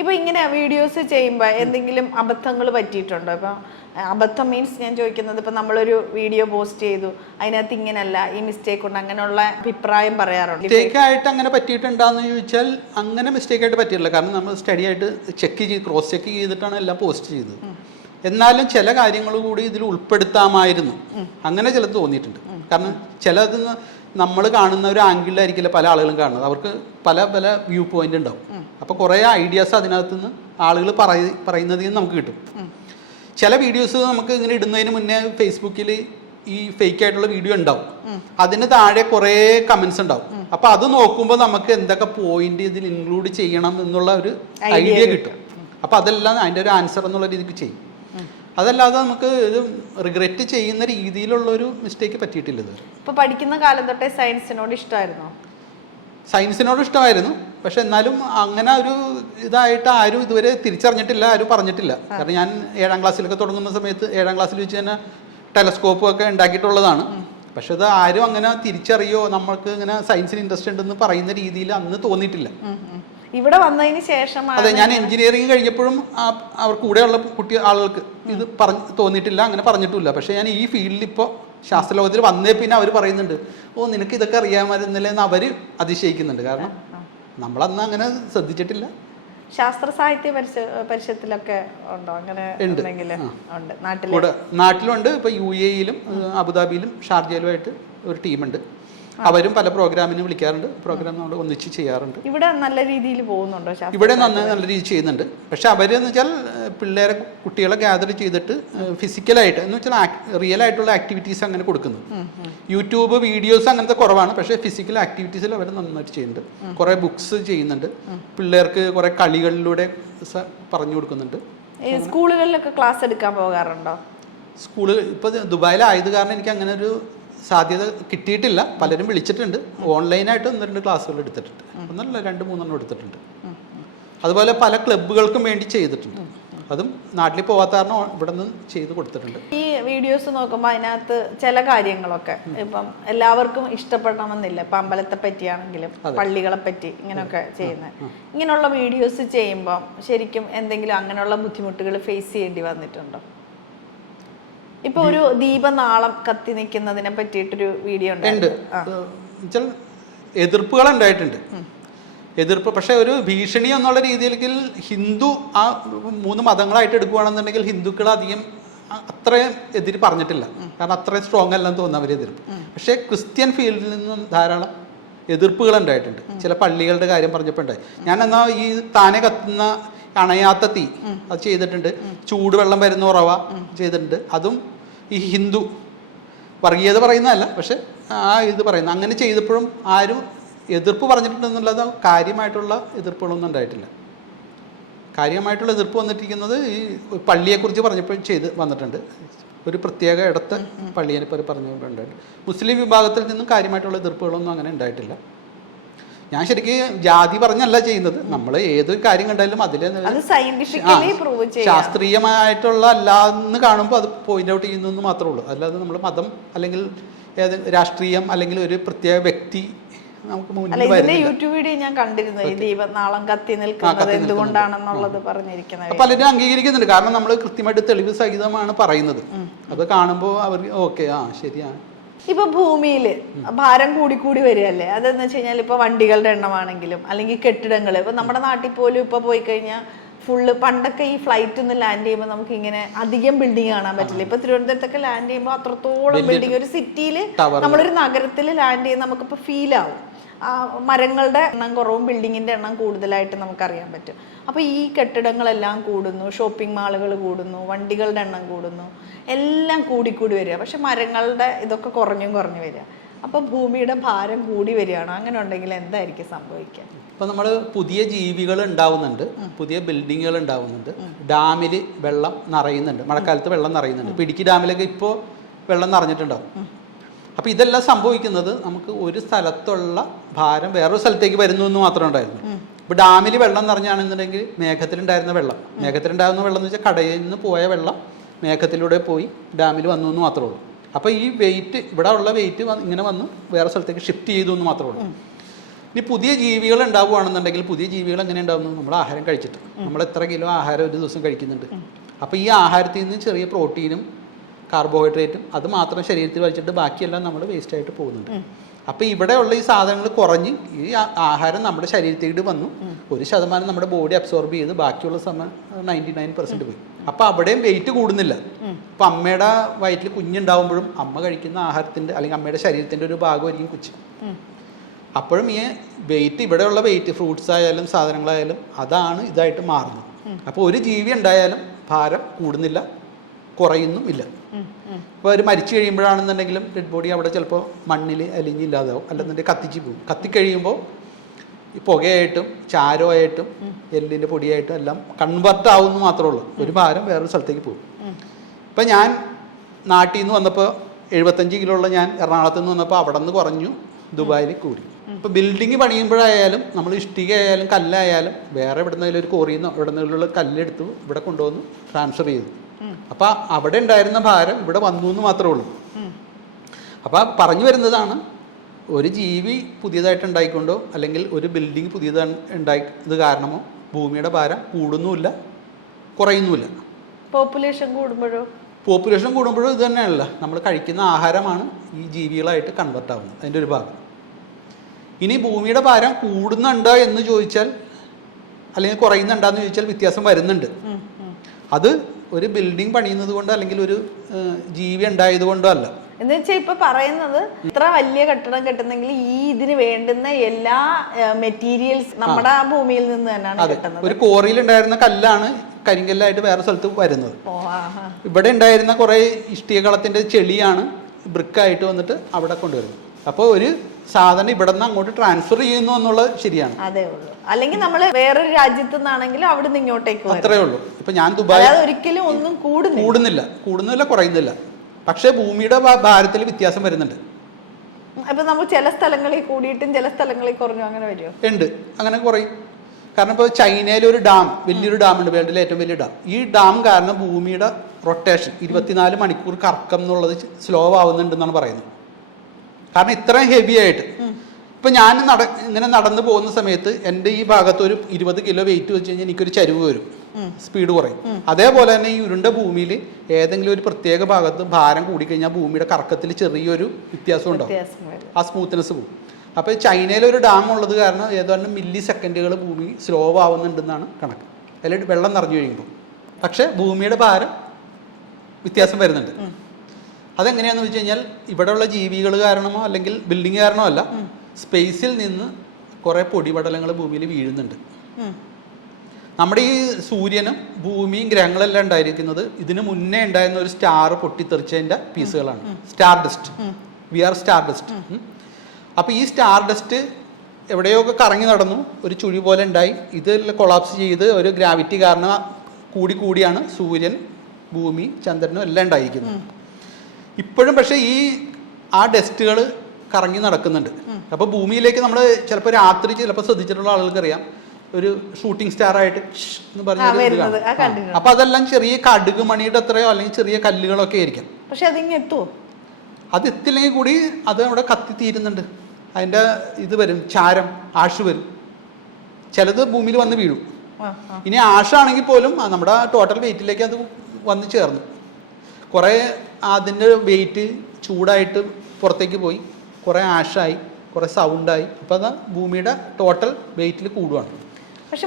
ഇപ്പൊ ഇങ്ങനെ വീഡിയോസ് ചെയ്യുമ്പോൾ എന്തെങ്കിലും അബദ്ധങ്ങൾ പറ്റിയിട്ടുണ്ടോ? ഇപ്പൊ അബദ്ധം മീൻസ് ഞാൻ ചോദിക്കുന്നത്, ഇപ്പൊ നമ്മളൊരു വീഡിയോ പോസ്റ്റ് ചെയ്തു, അതിനകത്ത് ഇങ്ങനല്ല, ഈ മിസ്റ്റേക്ക് ഉണ്ട്, അങ്ങനെയുള്ള അഭിപ്രായം പറയാറുണ്ട്. മിസ്റ്റേക്ക് ആയിട്ട് അങ്ങനെ പറ്റിയിട്ടുണ്ടാന്ന് ചോദിച്ചാൽ അങ്ങനെ മിസ്റ്റേക്ക് ആയിട്ട് പറ്റിയിട്ടില്ല. കാരണം നമ്മൾ സ്റ്റഡി ആയിട്ട് ക്രോസ് ചെക്ക് ചെയ്തിട്ടാണ് എല്ലാം പോസ്റ്റ് ചെയ്തത്. എന്നാലും ചില കാര്യങ്ങൾ കൂടി ഇതിൽ ഉൾപ്പെടുത്താമായിരുന്നു, അങ്ങനെ ചിലത് തോന്നിയിട്ടുണ്ട്. കാരണം ചിലത് നമ്മൾ കാണുന്ന ഒരു ആംഗിളിലായിരിക്കില്ല പല ആളുകളും കാണുന്നത്, അവർക്ക് പല പല വ്യൂ പോയിന്റ് ഉണ്ടാവും. അപ്പോൾ കുറേ ഐഡിയാസ് അതിനകത്ത് നിന്ന് ആളുകൾ പറയുന്നതിൽ നിന്ന് നമുക്ക് കിട്ടും. ചില വീഡിയോസ് നമുക്ക് ഇങ്ങനെ ഇടുന്നതിന് മുന്നേ ഫേസ്ബുക്കിൽ ഈ ഫേക്ക് ആയിട്ടുള്ള വീഡിയോ ഉണ്ടാവും, അതിന് താഴെ കുറേ കമന്റ്സ് ഉണ്ടാവും. അപ്പോൾ അത് നോക്കുമ്പോൾ നമുക്ക് എന്തൊക്കെ പോയിന്റ് ഇതിൽ ഇൻക്ലൂഡ് ചെയ്യണം എന്നുള്ള ഒരു ഐഡിയ കിട്ടും. അപ്പോൾ അതെല്ലാം അതിൻ്റെ ഒരു ആൻസർ എന്നുള്ള രീതിക്ക് ചെയ്യും. അതല്ലാതെ നമുക്ക് ഇത് റിഗ്രറ്റ് ചെയ്യുന്ന രീതിയിലുള്ള ഒരു മിസ്റ്റേക്ക് പറ്റിയിട്ടില്ല. ഇത് ഇപ്പോൾ പഠിക്കുന്ന കാലം തൊട്ടേ സയൻസിനോട് ഇഷ്ടമായിരുന്നോ? സയൻസിനോട് ഇഷ്ടമായിരുന്നു, പക്ഷെ എന്നാലും അങ്ങനെ ഒരു ഇതായിട്ട് ആരും ഇതുവരെ തിരിച്ചറിഞ്ഞിട്ടില്ല, ആരും പറഞ്ഞിട്ടില്ല. കാരണം ഞാൻ 7ാം ക്ലാസ്സിലൊക്കെ തുടങ്ങുന്ന സമയത്ത് 7ാം ക്ലാസ്സിൽ വെച്ച് തന്നെ ടെലസ്കോപ്പും ഒക്കെ ഉണ്ടാക്കിയിട്ടുള്ളതാണ്. പക്ഷെ അത് ആരും അങ്ങനെ തിരിച്ചറിയോ, നമ്മൾക്ക് ഇങ്ങനെ സയൻസിന് ഇൻട്രസ്റ്റ് ഉണ്ടെന്ന് പറയുന്ന രീതിയിൽ അന്ന് തോന്നിയിട്ടില്ല. ഇവിടെ വന്നതിന് ശേഷം അതെ, ഞാൻ എഞ്ചിനീയറിംഗ് കഴിഞ്ഞപ്പോഴും അവർ കൂടെയുള്ള ആളുകൾക്ക് ഇത് തോന്നിയിട്ടില്ല, അങ്ങനെ പറഞ്ഞിട്ടില്ല. പക്ഷെ ഞാൻ ഈ ഫീൽഡിൽ ഇപ്പോൾ ശാസ്ത്രലോകത്തിൽ വന്നേ പിന്നെ അവർ പറയുന്നുണ്ട്, ഓ നിനക്ക് ഇതൊക്കെ അറിയാമായിരുന്നില്ലേ എന്ന് അവർ അതിശയിക്കുന്നുണ്ട്. കാരണം നമ്മളന്ന് അങ്ങനെ ശ്രദ്ധിച്ചിട്ടില്ല. ശാസ്ത്ര സാഹിത്യ പരിഷത്തിലൊക്കെ ഉണ്ടോ? അങ്ങനെ നാട്ടിലുണ്ട്. ഇപ്പൊ UAE-ലും അബുദാബിയിലും ഷാർജയിലുമായിട്ട് ഒരു ടീമുണ്ട്. അവരും പല പ്രോഗ്രാമിന് വിളിക്കാറുണ്ട്, പ്രോഗ്രാം നമ്മൾ ഒന്നിച്ച് ചെയ്യാറുണ്ട്. ഇവിടെ നല്ല രീതിയിൽ പോകുന്നുണ്ടോ? ഇവിടെ നല്ല രീതിയിൽ ചെയ്യുന്നുണ്ട്. പക്ഷെ അവരെന്ന് വെച്ചാൽ കുട്ടികളെ ഗ്യാദർ ചെയ്തിട്ട് ഫിസിക്കലായിട്ട് എന്ന് വെച്ചാൽ റിയൽ ആയിട്ടുള്ള ആക്ടിവിറ്റീസ് അങ്ങനെ കൊടുക്കുന്നു. യൂട്യൂബ് വീഡിയോസ് അങ്ങനത്തെ കുറവാണ്, പക്ഷേ ഫിസിക്കൽ ആക്ടിവിറ്റീസിൽ അവർ നന്നായിട്ട് ചെയ്യുന്നുണ്ട്. കുറേ ബുക്സ് ചെയ്യുന്നുണ്ട്, പിള്ളേർക്ക് കുറേ കളികളിലൂടെ പറഞ്ഞു കൊടുക്കുന്നുണ്ട്. സ്കൂളുകളിലൊക്കെ ക്ലാസ് എടുക്കാൻ പോകാറുണ്ടോ? സ്കൂള് ഇപ്പോൾ ദുബായിലായത് കാരണം എനിക്ക് അങ്ങനെ ഒരു സാധ്യത കിട്ടിയിട്ടില്ല. പലരും വിളിച്ചിട്ടുണ്ട്, ഓൺലൈനായിട്ട് 1-2 ക്ലാസ്സുകൾ എടുത്തിട്ടുണ്ട്, 2-3 എടുത്തിട്ടുണ്ട്. അതുപോലെ പല ക്ലബ്ബുകൾക്കും വേണ്ടി ചെയ്തിട്ടുണ്ട്. അതും നാട്ടിൽ പോകാത്ത കാരണം ഇവിടെ നിന്ന് ചെയ്ത് കൊടുത്തിട്ടുണ്ട്. ഈ വീഡിയോസ് നോക്കുമ്പോൾ അതിനകത്ത് ചില കാര്യങ്ങളൊക്കെ ഇപ്പം എല്ലാവർക്കും ഇഷ്ടപ്പെടണമെന്നില്ല. ഇപ്പം അമ്പലത്തെ പറ്റിയാണെങ്കിലും പള്ളികളെ പറ്റി ഇങ്ങനെയൊക്കെ ചെയ്യുന്നത്, ഇങ്ങനെയുള്ള വീഡിയോസ് ചെയ്യുമ്പം ശരിക്കും എന്തെങ്കിലും അങ്ങനെയുള്ള ബുദ്ധിമുട്ടുകൾ ഫേസ് ചെയ്യേണ്ടി വന്നിട്ടുണ്ടോ? ഇപ്പൊ ഒരു ദീപനാളം കത്തി നിൽക്കുന്നതിനെ പറ്റിയിട്ടൊരു വീഡിയോ ഉണ്ട്. എതിർപ്പുകൾ ഉണ്ടായിട്ടുണ്ട്, എതിർപ്പ്. പക്ഷെ ഒരു ഭീഷണി എന്നുള്ള രീതിയിലേക്ക് ഹിന്ദു ആ 3 മതങ്ങളായിട്ട് എടുക്കുകയാണെന്നുണ്ടെങ്കിൽ ഹിന്ദുക്കൾ അധികം അത്രയും എതിര് പറഞ്ഞിട്ടില്ല, കാരണം അത്രയും സ്ട്രോങ് അല്ലെന്ന് തോന്നുന്നു അവർ എതിർപ്പ്. പക്ഷേ ക്രിസ്ത്യൻ ഫീൽഡിൽ നിന്നും ധാരാളം എതിർപ്പുകൾ ഉണ്ടായിട്ടുണ്ട്. ചില പള്ളികളുടെ കാര്യം പറഞ്ഞപ്പോൾ ഉണ്ടായി. ഞാൻ എന്നാൽ ഈ താനെ കത്തുന്ന അണയാത്ത തീ അത് ചെയ്തിട്ടുണ്ട്, ചൂടുവെള്ളം വരുന്ന ഉറവ ചെയ്തിട്ടുണ്ട്. അതും ഈ ഹിന്ദു വർഗീയത പറയുന്നതല്ല, പക്ഷെ ആ ഇത് പറയുന്നത് അങ്ങനെ ചെയ്തപ്പോഴും ആരും എതിർപ്പ് പറഞ്ഞിട്ടുണ്ടെന്നുള്ളത് കാര്യമായിട്ടുള്ള എതിർപ്പുകളൊന്നും ഉണ്ടായിട്ടില്ല. കാര്യമായിട്ടുള്ള എതിർപ്പ് വന്നിട്ടിരിക്കുന്നത് ഈ പള്ളിയെക്കുറിച്ച് പറഞ്ഞപ്പോൾ വന്നിട്ടുണ്ട്. ഒരു പ്രത്യേക ഇടത്ത് പള്ളിയെ പറഞ്ഞുകൊണ്ടുണ്ടായിട്ട് മുസ്ലിം വിഭാഗത്തിൽ നിന്നും കാര്യമായിട്ടുള്ള എതിർപ്പുകളൊന്നും അങ്ങനെ ഉണ്ടായിട്ടില്ല. ഞാൻ ശരിക്കും ജാതി പറഞ്ഞല്ല ചെയ്യുന്നത്, നമ്മൾ ഏതൊരു കാര്യം കണ്ടാലും അതിലെ ശാസ്ത്രീയമായിട്ടുള്ള അല്ലാന്ന് കാണുമ്പോൾ അത് പോയിന്റ് ഔട്ട് ചെയ്യുന്നു മാത്രമേ ഉള്ളൂ. അല്ലാതെ നമ്മൾ മതം അല്ലെങ്കിൽ രാഷ്ട്രീയം അല്ലെങ്കിൽ ഒരു പ്രത്യേക വ്യക്തി നമുക്ക് യൂട്യൂബ് വീഡിയോ ഞാൻ കണ്ടിരുന്നു, ഈ ദീപനാളം കത്തി നിൽക്കുന്നത് എന്തുകൊണ്ടാണെന്നുള്ളത് പറഞ്ഞിരിക്കുന്നത് പലരും അംഗീകരിക്കുന്നുണ്ട്. കാരണം നമ്മൾ കൃത്യമായിട്ട് തെളിവ് സഹിതമാണ് പറയുന്നത്. അത് കാണുമ്പോൾ അവർ ഓക്കെ, ആ ശരിയാണ്. ഇപ്പൊ ഭൂമിയിൽ ഭാരം കൂടി വരികയല്ലേ? അതെന്ന് വെച്ച് കഴിഞ്ഞാൽ ഇപ്പൊ വണ്ടികളുടെ എണ്ണമാണെങ്കിലും അല്ലെങ്കിൽ കെട്ടിടങ്ങൾ, ഇപ്പൊ നമ്മുടെ നാട്ടിൽ പോലും ഇപ്പൊ പോയി കഴിഞ്ഞാൽ ഫുള്ള് പണ്ടൊക്കെ ഈ ഫ്ലൈറ്റ് ഒന്ന് ലാൻഡ് ചെയ്യുമ്പോൾ നമുക്ക് ഇങ്ങനെ അധികം ബിൽഡിംഗ് കാണാൻ പറ്റില്ല. ഇപ്പൊ തിരുവനന്തപുരത്തൊക്കെ ലാൻഡ് ചെയ്യുമ്പോൾ അത്രത്തോളം ബിൽഡിംഗ്, ഒരു സിറ്റിയിൽ നമ്മളൊരു നഗരത്തിൽ ലാൻഡ് ചെയ്യുന്ന നമുക്കിപ്പോൾ ഫീൽ ആവും. മരങ്ങളുടെ എണ്ണം കുറവും ബിൽഡിങ്ങിന്റെ എണ്ണം കൂടുതലായിട്ട് നമുക്കറിയാൻ പറ്റും. അപ്പോൾ ഈ കെട്ടിടങ്ങളെല്ലാം കൂടുന്നു, ഷോപ്പിംഗ് മാളുകൾ കൂടുന്നു, വണ്ടികളുടെ എണ്ണം കൂടുന്നു, എല്ലാം കൂടി വരിക. പക്ഷെ മരങ്ങളുടെ ഇതൊക്കെ കുറഞ്ഞു വരിക. അപ്പൊ ഭൂമിയുടെ ഭാരം കൂടി വരികയാണോ? അങ്ങനെ ഉണ്ടെങ്കിൽ എന്തായിരിക്കും സംഭവിക്കുക? ഇപ്പം നമ്മൾ പുതിയ ജീവികൾ ഉണ്ടാവുന്നുണ്ട്, പുതിയ ബിൽഡിങ്ങുകൾ ഉണ്ടാവുന്നുണ്ട്, ഡാമിൽ വെള്ളം നിറയുന്നുണ്ട്, മഴക്കാലത്ത് വെള്ളം നിറയുന്നുണ്ട്. ഇപ്പം ഇടുക്കി ഡാമിലൊക്കെ ഇപ്പോൾ വെള്ളം നിറഞ്ഞിട്ടുണ്ടാവും. അപ്പോൾ ഇതെല്ലാം സംഭവിക്കുന്നത് നമുക്ക് ഒരു സ്ഥലത്തുള്ള ഭാരം വേറൊരു സ്ഥലത്തേക്ക് വരുന്നു എന്ന് മാത്രമേ ഉണ്ടായിരുന്നു. ഇപ്പോൾ ഡാമിൽ വെള്ളം നിറഞ്ഞാണെന്നുണ്ടെങ്കിൽ മേഘത്തിലുണ്ടായിരുന്ന മേഘത്തിലുണ്ടാകുന്ന വെള്ളം എന്ന് വെച്ചാൽ കടയിൽ നിന്ന് പോയ വെള്ളം മേഘത്തിലൂടെ പോയി ഡാമിൽ വന്നു എന്ന് മാത്രമേ ഉള്ളൂ. അപ്പോൾ ഈ വെയിറ്റ്, ഇവിടെ ഉള്ള വെയിറ്റ് ഇങ്ങനെ വന്നു വേറെ സ്ഥലത്തേക്ക് ഷിഫ്റ്റ് ചെയ്തു എന്ന് മാത്രമേ ഉള്ളൂ. ഇനി പുതിയ ജീവികൾ ഉണ്ടാവുകയാണെന്നുണ്ടെങ്കിൽ പുതിയ ജീവികൾ എങ്ങനെ ഉണ്ടാവുന്നു? നമ്മൾ ആഹാരം കഴിച്ചിട്ട്, നമ്മൾ എത്ര കിലോ ആഹാരം ഒരു ദിവസം കഴിക്കുന്നുണ്ട്. അപ്പോൾ ഈ ആഹാരത്തിൽ നിന്ന് ചെറിയ പ്രോട്ടീനും കാർബോഹൈഡ്രേറ്റും അത് മാത്രം ശരീരത്തിൽ വലിച്ചിട്ട് ബാക്കിയെല്ലാം നമ്മൾ വേസ്റ്റായിട്ട് പോകുന്നുണ്ട്. അപ്പോൾ ഇവിടെയുള്ള ഈ സാധനങ്ങൾ കുറഞ്ഞ് ഈ ആഹാരം നമ്മുടെ ശരീരത്തിലേക്ക് വന്നു 1% നമ്മുടെ ബോഡി അബ്സോർബ് ചെയ്ത് ബാക്കിയുള്ള സമയം 99% പോയി. അപ്പോൾ അവിടെയും വെയിറ്റ് കൂടുന്നില്ല. ഇപ്പം അമ്മയുടെ വയറ്റിൽ കുഞ്ഞുണ്ടാവുമ്പോഴും അമ്മ കഴിക്കുന്ന ആഹാരത്തിൻ്റെ അല്ലെങ്കിൽ അമ്മയുടെ ശരീരത്തിൻ്റെ ഒരു ഭാഗമായിരിക്കും കൊച്ച്. അപ്പോഴും ഈ വെയിറ്റ്, ഇവിടെയുള്ള വെയിറ്റ് ഫ്രൂട്ട്സ് ആയാലും സാധനങ്ങളായാലും അതാണ് ഇതായിട്ട് മാറുന്നത്. അപ്പോൾ ഒരു ജീവി ഉണ്ടായാലും ഭാരം കൂടുന്നില്ല, കുറയുന്നും ഇല്ല. ഇപ്പോൾ അവർ മരിച്ചു കഴിയുമ്പോഴാണെന്നുണ്ടെങ്കിലും ഡെഡ് ബോഡി അവിടെ ചിലപ്പോൾ മണ്ണിൽ അലിഞ്ഞില്ലാതാവും, അല്ലെന്നുണ്ടെങ്കിൽ കത്തിച്ച് പോകും. കത്തിക്കഴിയുമ്പോൾ ഈ പുകയായിട്ടും ചാരമായിട്ടും എല്ലിൻ്റെ പൊടിയായിട്ടും എല്ലാം കൺവെർട്ട് ആവുമെന്ന് മാത്രമേ ഉള്ളൂ. ഒരു ഭാരം വേറൊരു സ്ഥലത്തേക്ക് പോകും. ഇപ്പം ഞാൻ നാട്ടിൽ നിന്ന് വന്നപ്പോൾ 75 കിലോ ഉള്ള ഞാൻ എറണാകുളത്ത് നിന്ന് വന്നപ്പോൾ അവിടെ നിന്ന് കുറഞ്ഞു, ദുബായിൽ കൂടി. ഇപ്പോൾ ബിൽഡിങ് പണിയുമ്പോഴായാലും നമ്മൾ ഇഷ്ടിക ആയാലും കല്ലായാലും വേറെ ഇവിടെ നിന്നെങ്കിലും ഒരു കോറിയിൽ നിന്നോ ഇവിടെ നിന്നുള്ള കല്ലെടുത്ത് ഇവിടെ കൊണ്ടുവന്ന് ട്രാൻസ്ഫർ ചെയ്തു. അപ്പം അവിടെ ഉണ്ടായിരുന്ന ഭാരം ഇവിടെ വന്നു എന്ന് മാത്രമേ ഉള്ളൂ. അപ്പം പറഞ്ഞു വരുന്നതാണ്, ഒരു ജീവി പുതിയതായിട്ട് ഉണ്ടായിക്കൊണ്ടോ അല്ലെങ്കിൽ ഒരു ബിൽഡിംഗ് പുതിയതായി ഉണ്ടായത് കാരണമോ ഭൂമിയുടെ ഭാരം കൂടുന്നുമില്ല, കുറയുന്നുമില്ല. പോപ്പുലേഷൻ കൂടുമ്പോഴും ഇത് തന്നെയല്ല, നമ്മൾ കഴിക്കുന്ന ആഹാരമാണ് ഈ ജീവികളായിട്ട് കൺവെർട്ട് ആവുന്നത്, അതിൻ്റെ ഒരു ഭാഗം. ഇനി ഭൂമിയുടെ ഭാരം കൂടുന്നുണ്ടോ എന്ന് ചോദിച്ചാൽ അല്ലെങ്കിൽ കുറയുന്നുണ്ടോയെന്ന് ചോദിച്ചാൽ വ്യത്യാസം വരുന്നുണ്ട്. അത് ഒരു ബിൽഡിംഗ് പണിയുന്നത് കൊണ്ടോ അല്ലെങ്കിൽ ഒരു ജീവി ഉണ്ടായത് കൊണ്ടോ അല്ല. എന്ന് വെച്ചാൽ ഇപ്പൊ പറയുന്നത് ഇത്ര വലിയ കെട്ടിടം കെട്ടുന്നെങ്കിൽ ഈ ഇതിന് വേണ്ടുന്ന എല്ലാ മെറ്റീരിയൽസ് നമ്മുടെ ഭൂമിയിൽ നിന്ന് തന്നെയാണ് കിട്ടുന്നത്. ഒരു കോറിയിൽ ഉണ്ടായിരുന്ന കല്ലാണ് കരിങ്കല്ലായിട്ട് വേറെ സ്ഥലത്ത് വരുന്നത്. ഇവിടെ ഉണ്ടായിരുന്ന കുറെ ഇഷ്ടികകളത്തിന്റെ ചെളിയാണ് ബ്രിക്കായിട്ട് വന്നിട്ട് അവിടെ കൊണ്ടുവരുന്നത്. അപ്പോൾ ഒരു സാധനം ഇവിടെ നിന്ന് അങ്ങോട്ട് ട്രാൻസ്ഫർ ചെയ്യുന്നു എന്നുള്ളത് ശരിയാണ്. അതേ ഉള്ളൂ. അല്ലെങ്കിൽ നമ്മൾ വേറൊരു രാജ്യത്തു നിന്നാണെങ്കിലും അവിടെ നിന്ന് ഇങ്ങോട്ടേക്ക് അത്രേ ഉള്ളൂ. ഇപ്പൊ ഞാൻ ദുബായ് ഒരിക്കലും ഒന്നും കൂടുന്നില്ല കുറയുന്നില്ല. പക്ഷേ ഭൂമിയുടെ ഭാരത്തിൽ വ്യത്യാസം വരുന്നുണ്ട്. അപ്പൊ നമ്മൾ ചില സ്ഥലങ്ങളിൽ കൂടിയിട്ടും ചില സ്ഥലങ്ങളിൽ കുറഞ്ഞു, അങ്ങനെ വരുമോ? ഉണ്ട്, അങ്ങനെ കുറയും. കാരണം ഇപ്പോൾ ചൈനയിൽ ഒരു ഡാം, വലിയൊരു ഡാം ഉണ്ട്, വേൾഡിലെ ഏറ്റവും വലിയ ഡാം. ഈ ഡാം കാരണം ഭൂമിയുടെ റൊട്ടേഷൻ 24 മണിക്കൂർ കറക്കം എന്നുള്ളത് സ്ലോ ആവുന്നുണ്ടെന്നാണ് പറയുന്നത്. കാരണം ഇത്രയും ഹെവി ആയിട്ട്. ഇപ്പം ഞാൻ ഇങ്ങനെ നടന്നു പോകുന്ന സമയത്ത് എൻ്റെ ഈ ഭാഗത്ത് ഒരു 20 കിലോ വെയിറ്റ് വെച്ച് കഴിഞ്ഞാൽ എനിക്കൊരു ചരിവ് വരും, സ്പീഡ് കുറയും. അതേപോലെ തന്നെ ഈ ഉരുണ്ട ഭൂമിയിൽ ഏതെങ്കിലും ഒരു പ്രത്യേക ഭാഗത്ത് ഭാരം കൂടിക്കഴിഞ്ഞാൽ ഭൂമിയുടെ കറക്കത്തിൽ ചെറിയൊരു വ്യത്യാസം ഉണ്ടാവും, ആ സ്മൂത്ത്നെസ് പോകും. അപ്പോൾ ചൈനയിലൊരു ഡാം ഉള്ളത് കാരണം ഏതാണ്ട് മില്ലി സെക്കൻഡുകൾ ഭൂമി സ്ലോ ആവുന്നുണ്ടെന്നാണ് കണക്ക്, അതിൽ വെള്ളം നിറഞ്ഞു കഴിയുമ്പോൾ. പക്ഷേ ഭൂമിയുടെ ഭാരം വ്യത്യാസം വരുന്നുണ്ട്. അതെങ്ങനെയാണെന്ന് വെച്ച് കഴിഞ്ഞാൽ ഇവിടെയുള്ള ജീവികൾ കാരണമോ അല്ലെങ്കിൽ ബിൽഡിംഗ് കാരണമോ അല്ല, സ്പേസിൽ നിന്ന് കുറേ പൊടിപടലങ്ങൾ ഭൂമിയിൽ വീഴുന്നുണ്ട്. നമ്മുടെ ഈ സൂര്യനും ഭൂമിയും ഗ്രഹങ്ങളെല്ലാം ഉണ്ടായിരിക്കുന്നത് ഇതിന് മുന്നേ ഉണ്ടായിരുന്ന ഒരു സ്റ്റാർ പൊട്ടിത്തെറിച്ചതിൻ്റെ പീസുകളാണ്, star dust. We are star dust. അപ്പോൾ ഈ സ്റ്റാർ ഡസ്റ്റ് എവിടെയൊക്കെ കറങ്ങി നടന്നു, ഒരു ചുഴി പോലെ ഉണ്ടായി, ഇതെല്ലാം കൊളാപ്സ് ചെയ്ത് ഒരു ഗ്രാവിറ്റി കാരണം കൂടിയാണ് സൂര്യൻ, ഭൂമി, ചന്ദ്രനും എല്ലാം ഉണ്ടായിരിക്കുന്നത്. ഇപ്പോഴും പക്ഷേ ആ ഡസ്റ്റുകൾ കറങ്ങി നടക്കുന്നുണ്ട്. അപ്പോൾ ഭൂമിയിലേക്ക് നമ്മൾ ചിലപ്പോൾ രാത്രി ചിലപ്പോൾ ശ്രദ്ധിച്ചിട്ടുള്ള ആളുകൾക്കറിയാം, ഒരു ഷൂട്ടിംഗ് സ്റ്റാർ ആയിട്ട് എന്ന് പറഞ്ഞ. അപ്പൊ അതെല്ലാം ചെറിയ കടുക് മണിയുടെ അത്രയോ അല്ലെങ്കിൽ ചെറിയ കല്ലുകളൊക്കെ ആയിരിക്കും. പക്ഷെ അതിങ്ങ് എത്തുമോ? അത് എത്തില്ലെങ്കിൽ കൂടി അത് അവിടെ കത്തി തീരുന്നുണ്ട്. അതിൻ്റെ ഇത് വരും, ചാരം, ആഷ് വരും. ചിലത് ഭൂമിയിൽ വന്ന് വീഴും. ഇനി ആഷാണെങ്കിൽ പോലും നമ്മുടെ ടോട്ടൽ വെയിറ്റിലേക്ക് അത് വന്ന് ചേർന്നു. കുറേ അതിൻ്റെ വെയിറ്റ് ചൂടായിട്ട് പുറത്തേക്ക് പോയി, കുറേ ആഷായി, കുറേ സൗണ്ടായി. അപ്പോൾ അത് ഭൂമിയുടെ ടോട്ടൽ വെയിറ്റിൽ കൂടുകയാണ്.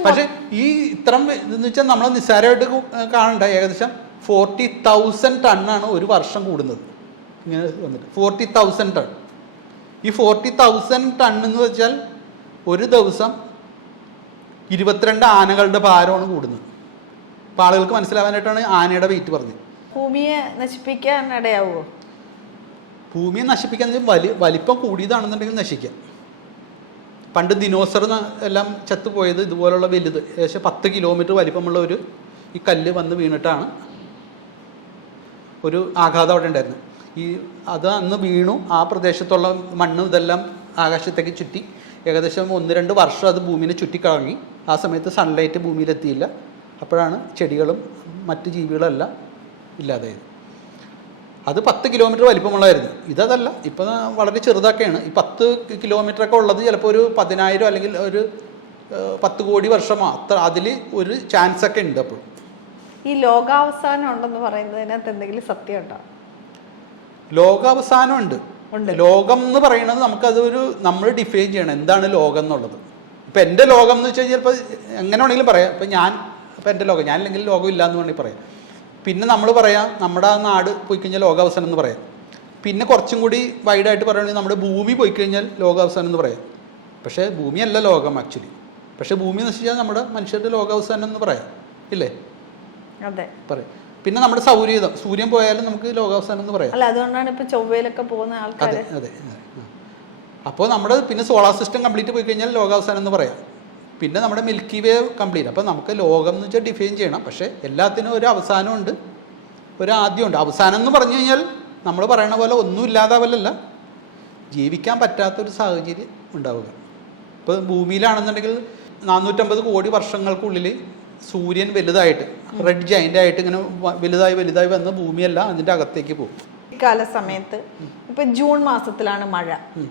പക്ഷെ ഈ ഇത്തരം ഇതെന്ന് വെച്ചാൽ നമ്മൾ നിസ്സാരമായിട്ട് കാണണ്ട. ഏകദേശം 40,000 ടണ്ണാണ് ഒരു വർഷം കൂടുന്നത്. ഇങ്ങനെ വന്നിട്ട് 40,000 ടൺ. ഈ 40,000 ടൺ എന്ന് വെച്ചാൽ ഒരു ദിവസം 22 ആനകളുടെ ഭാരമാണ് കൂടുന്നത്. അപ്പോൾ ആളുകൾക്ക് മനസ്സിലാവാനായിട്ടാണ് ആനയുടെ വെയിറ്റ് പറഞ്ഞത്. ഭൂമിയെ നശിപ്പിക്കാൻ ഇടയാവുമോ? ഭൂമിയെ നശിപ്പിക്കാൻ വലിപ്പം കൂടിയതാണെന്നുണ്ടെങ്കിൽ നശിക്കാം. പണ്ട് ദിനോസർ എല്ലാം ചത്തുപോയത് ഇതുപോലുള്ള വലുത് ഏകദേശം 10 കിലോമീറ്റർ വലിപ്പമുള്ള ഈ കല്ല് വന്ന് വീണിട്ടാണ് ഒരു ആഘാതം അവിടെ ഉണ്ടായിരുന്നു. അത് അന്ന് വീണു. ആ പ്രദേശത്തുള്ള മണ്ണ് ഇതെല്ലാം ആകാശത്തേക്ക് ചുറ്റി ഏകദേശം 1-2 വർഷം അത് ഭൂമിനെ ചുറ്റിക്കറങ്ങി. ആ സമയത്ത് സൺലൈറ്റ് ഭൂമിയിലെത്തിയില്ല. അപ്പോഴാണ് ചെടികളും മറ്റ് ജീവികളെല്ലാം ഇല്ലാതായത്. അത് 10 കിലോമീറ്റർ വലിപ്പമുള്ളതായിരുന്നു. ഇതല്ല, ഇപ്പം വളരെ ചെറുതൊക്കെയാണ്. ഈ 10 കിലോമീറ്ററൊക്കെ ഉള്ളത് ചിലപ്പോൾ ഒരു 10,000 അല്ലെങ്കിൽ ഒരു 10 കോടി വർഷമോ അത്ര അതിൽ ഒരു ചാൻസ് ഒക്കെ ഉണ്ട്. അപ്പോൾ ഈ ലോകാവസാനം ഉണ്ടെന്ന് പറയുന്നതിനകത്ത് എന്തെങ്കിലും സത്യം ഉണ്ടോ? ലോകാവസാനം ഉണ്ട്. ലോകം എന്ന് പറയുന്നത് നമ്മൾ ഡിഫൈൻ ചെയ്യണം എന്താണ് ലോകം എന്നുള്ളത്. ഇപ്പം എൻ്റെ ലോകം എന്ന് വെച്ച് കഴിഞ്ഞാൽ ചിലപ്പോൾ എങ്ങനെ വേണമെങ്കിലും പറയാം. ഇപ്പം എൻ്റെ ലോകം, ഞാനില്ലെങ്കിൽ ലോകം ഇല്ല എന്ന് വേണമെങ്കിൽ പറയാം. പിന്നെ നമ്മൾ പറയാം നമ്മുടെ നാട് പോയി കഴിഞ്ഞാൽ ലോകാവസാനം എന്ന് പറയാം. പിന്നെ കുറച്ചും കൂടി വൈഡായിട്ട് പറയുകയാണെങ്കിൽ നമ്മുടെ ഭൂമി പോയി കഴിഞ്ഞാൽ ലോകാവസാനം എന്ന് പറയാം. പക്ഷേ ഭൂമിയല്ല ലോകം ആക്ച്വലി. പക്ഷേ ഭൂമി നശിച്ചാൽ നമ്മുടെ മനുഷ്യരുടെ ലോകാവസാനം എന്ന് പറയാം, ഇല്ലേ? അതെ, പറയാം. പിന്നെ നമ്മുടെ സൂര്യൻ പോയാലും നമുക്ക് ലോകാവസാനം എന്ന് പറയാം. അല്ല, അതുകൊണ്ടാണ് ഇപ്പൊ ചൊവ്വയിലൊക്കെ പോകുന്ന ആൾക്കാർ. അതെ. അപ്പോൾ നമ്മുടെ പിന്നെ സോളാർ സിസ്റ്റം കംപ്ലീറ്റ് പോയി കഴിഞ്ഞാൽ ലോകാവസാനം എന്ന് പറയാം. പിന്നെ നമ്മുടെ മിൽക്കി വേ കംപ്ലീറ്റ്. അപ്പോൾ നമുക്ക് ലോകം എന്ന് വെച്ചാൽ ഡിഫൈൻ ചെയ്യണം. പക്ഷേ എല്ലാത്തിനും ഒരു അവസാനമുണ്ട്, ഒരു ആദ്യമുണ്ട്. അവസാനം എന്ന് പറഞ്ഞു കഴിഞ്ഞാൽ നമ്മൾ പറയണ പോലെ ഒന്നും ഇല്ലാതാവലല്ല, ജീവിക്കാൻ പറ്റാത്തൊരു സാഹചര്യം ഉണ്ടാവുക. ഇപ്പോൾ ഭൂമിയിലാണെന്നുണ്ടെങ്കിൽ 450 കോടി വർഷങ്ങൾക്കുള്ളിൽ സൂര്യൻ വലുതായിട്ട് റെഡ് ജയൻ്റ് ആയിട്ട് ഇങ്ങനെ വലുതായി വന്ന് ഭൂമിയല്ല അതിൻ്റെ അകത്തേക്ക് പോകും. കാല സമയത്ത് ഇപ്പൊ ജൂൺ മാസത്തിലാണ് മഴ,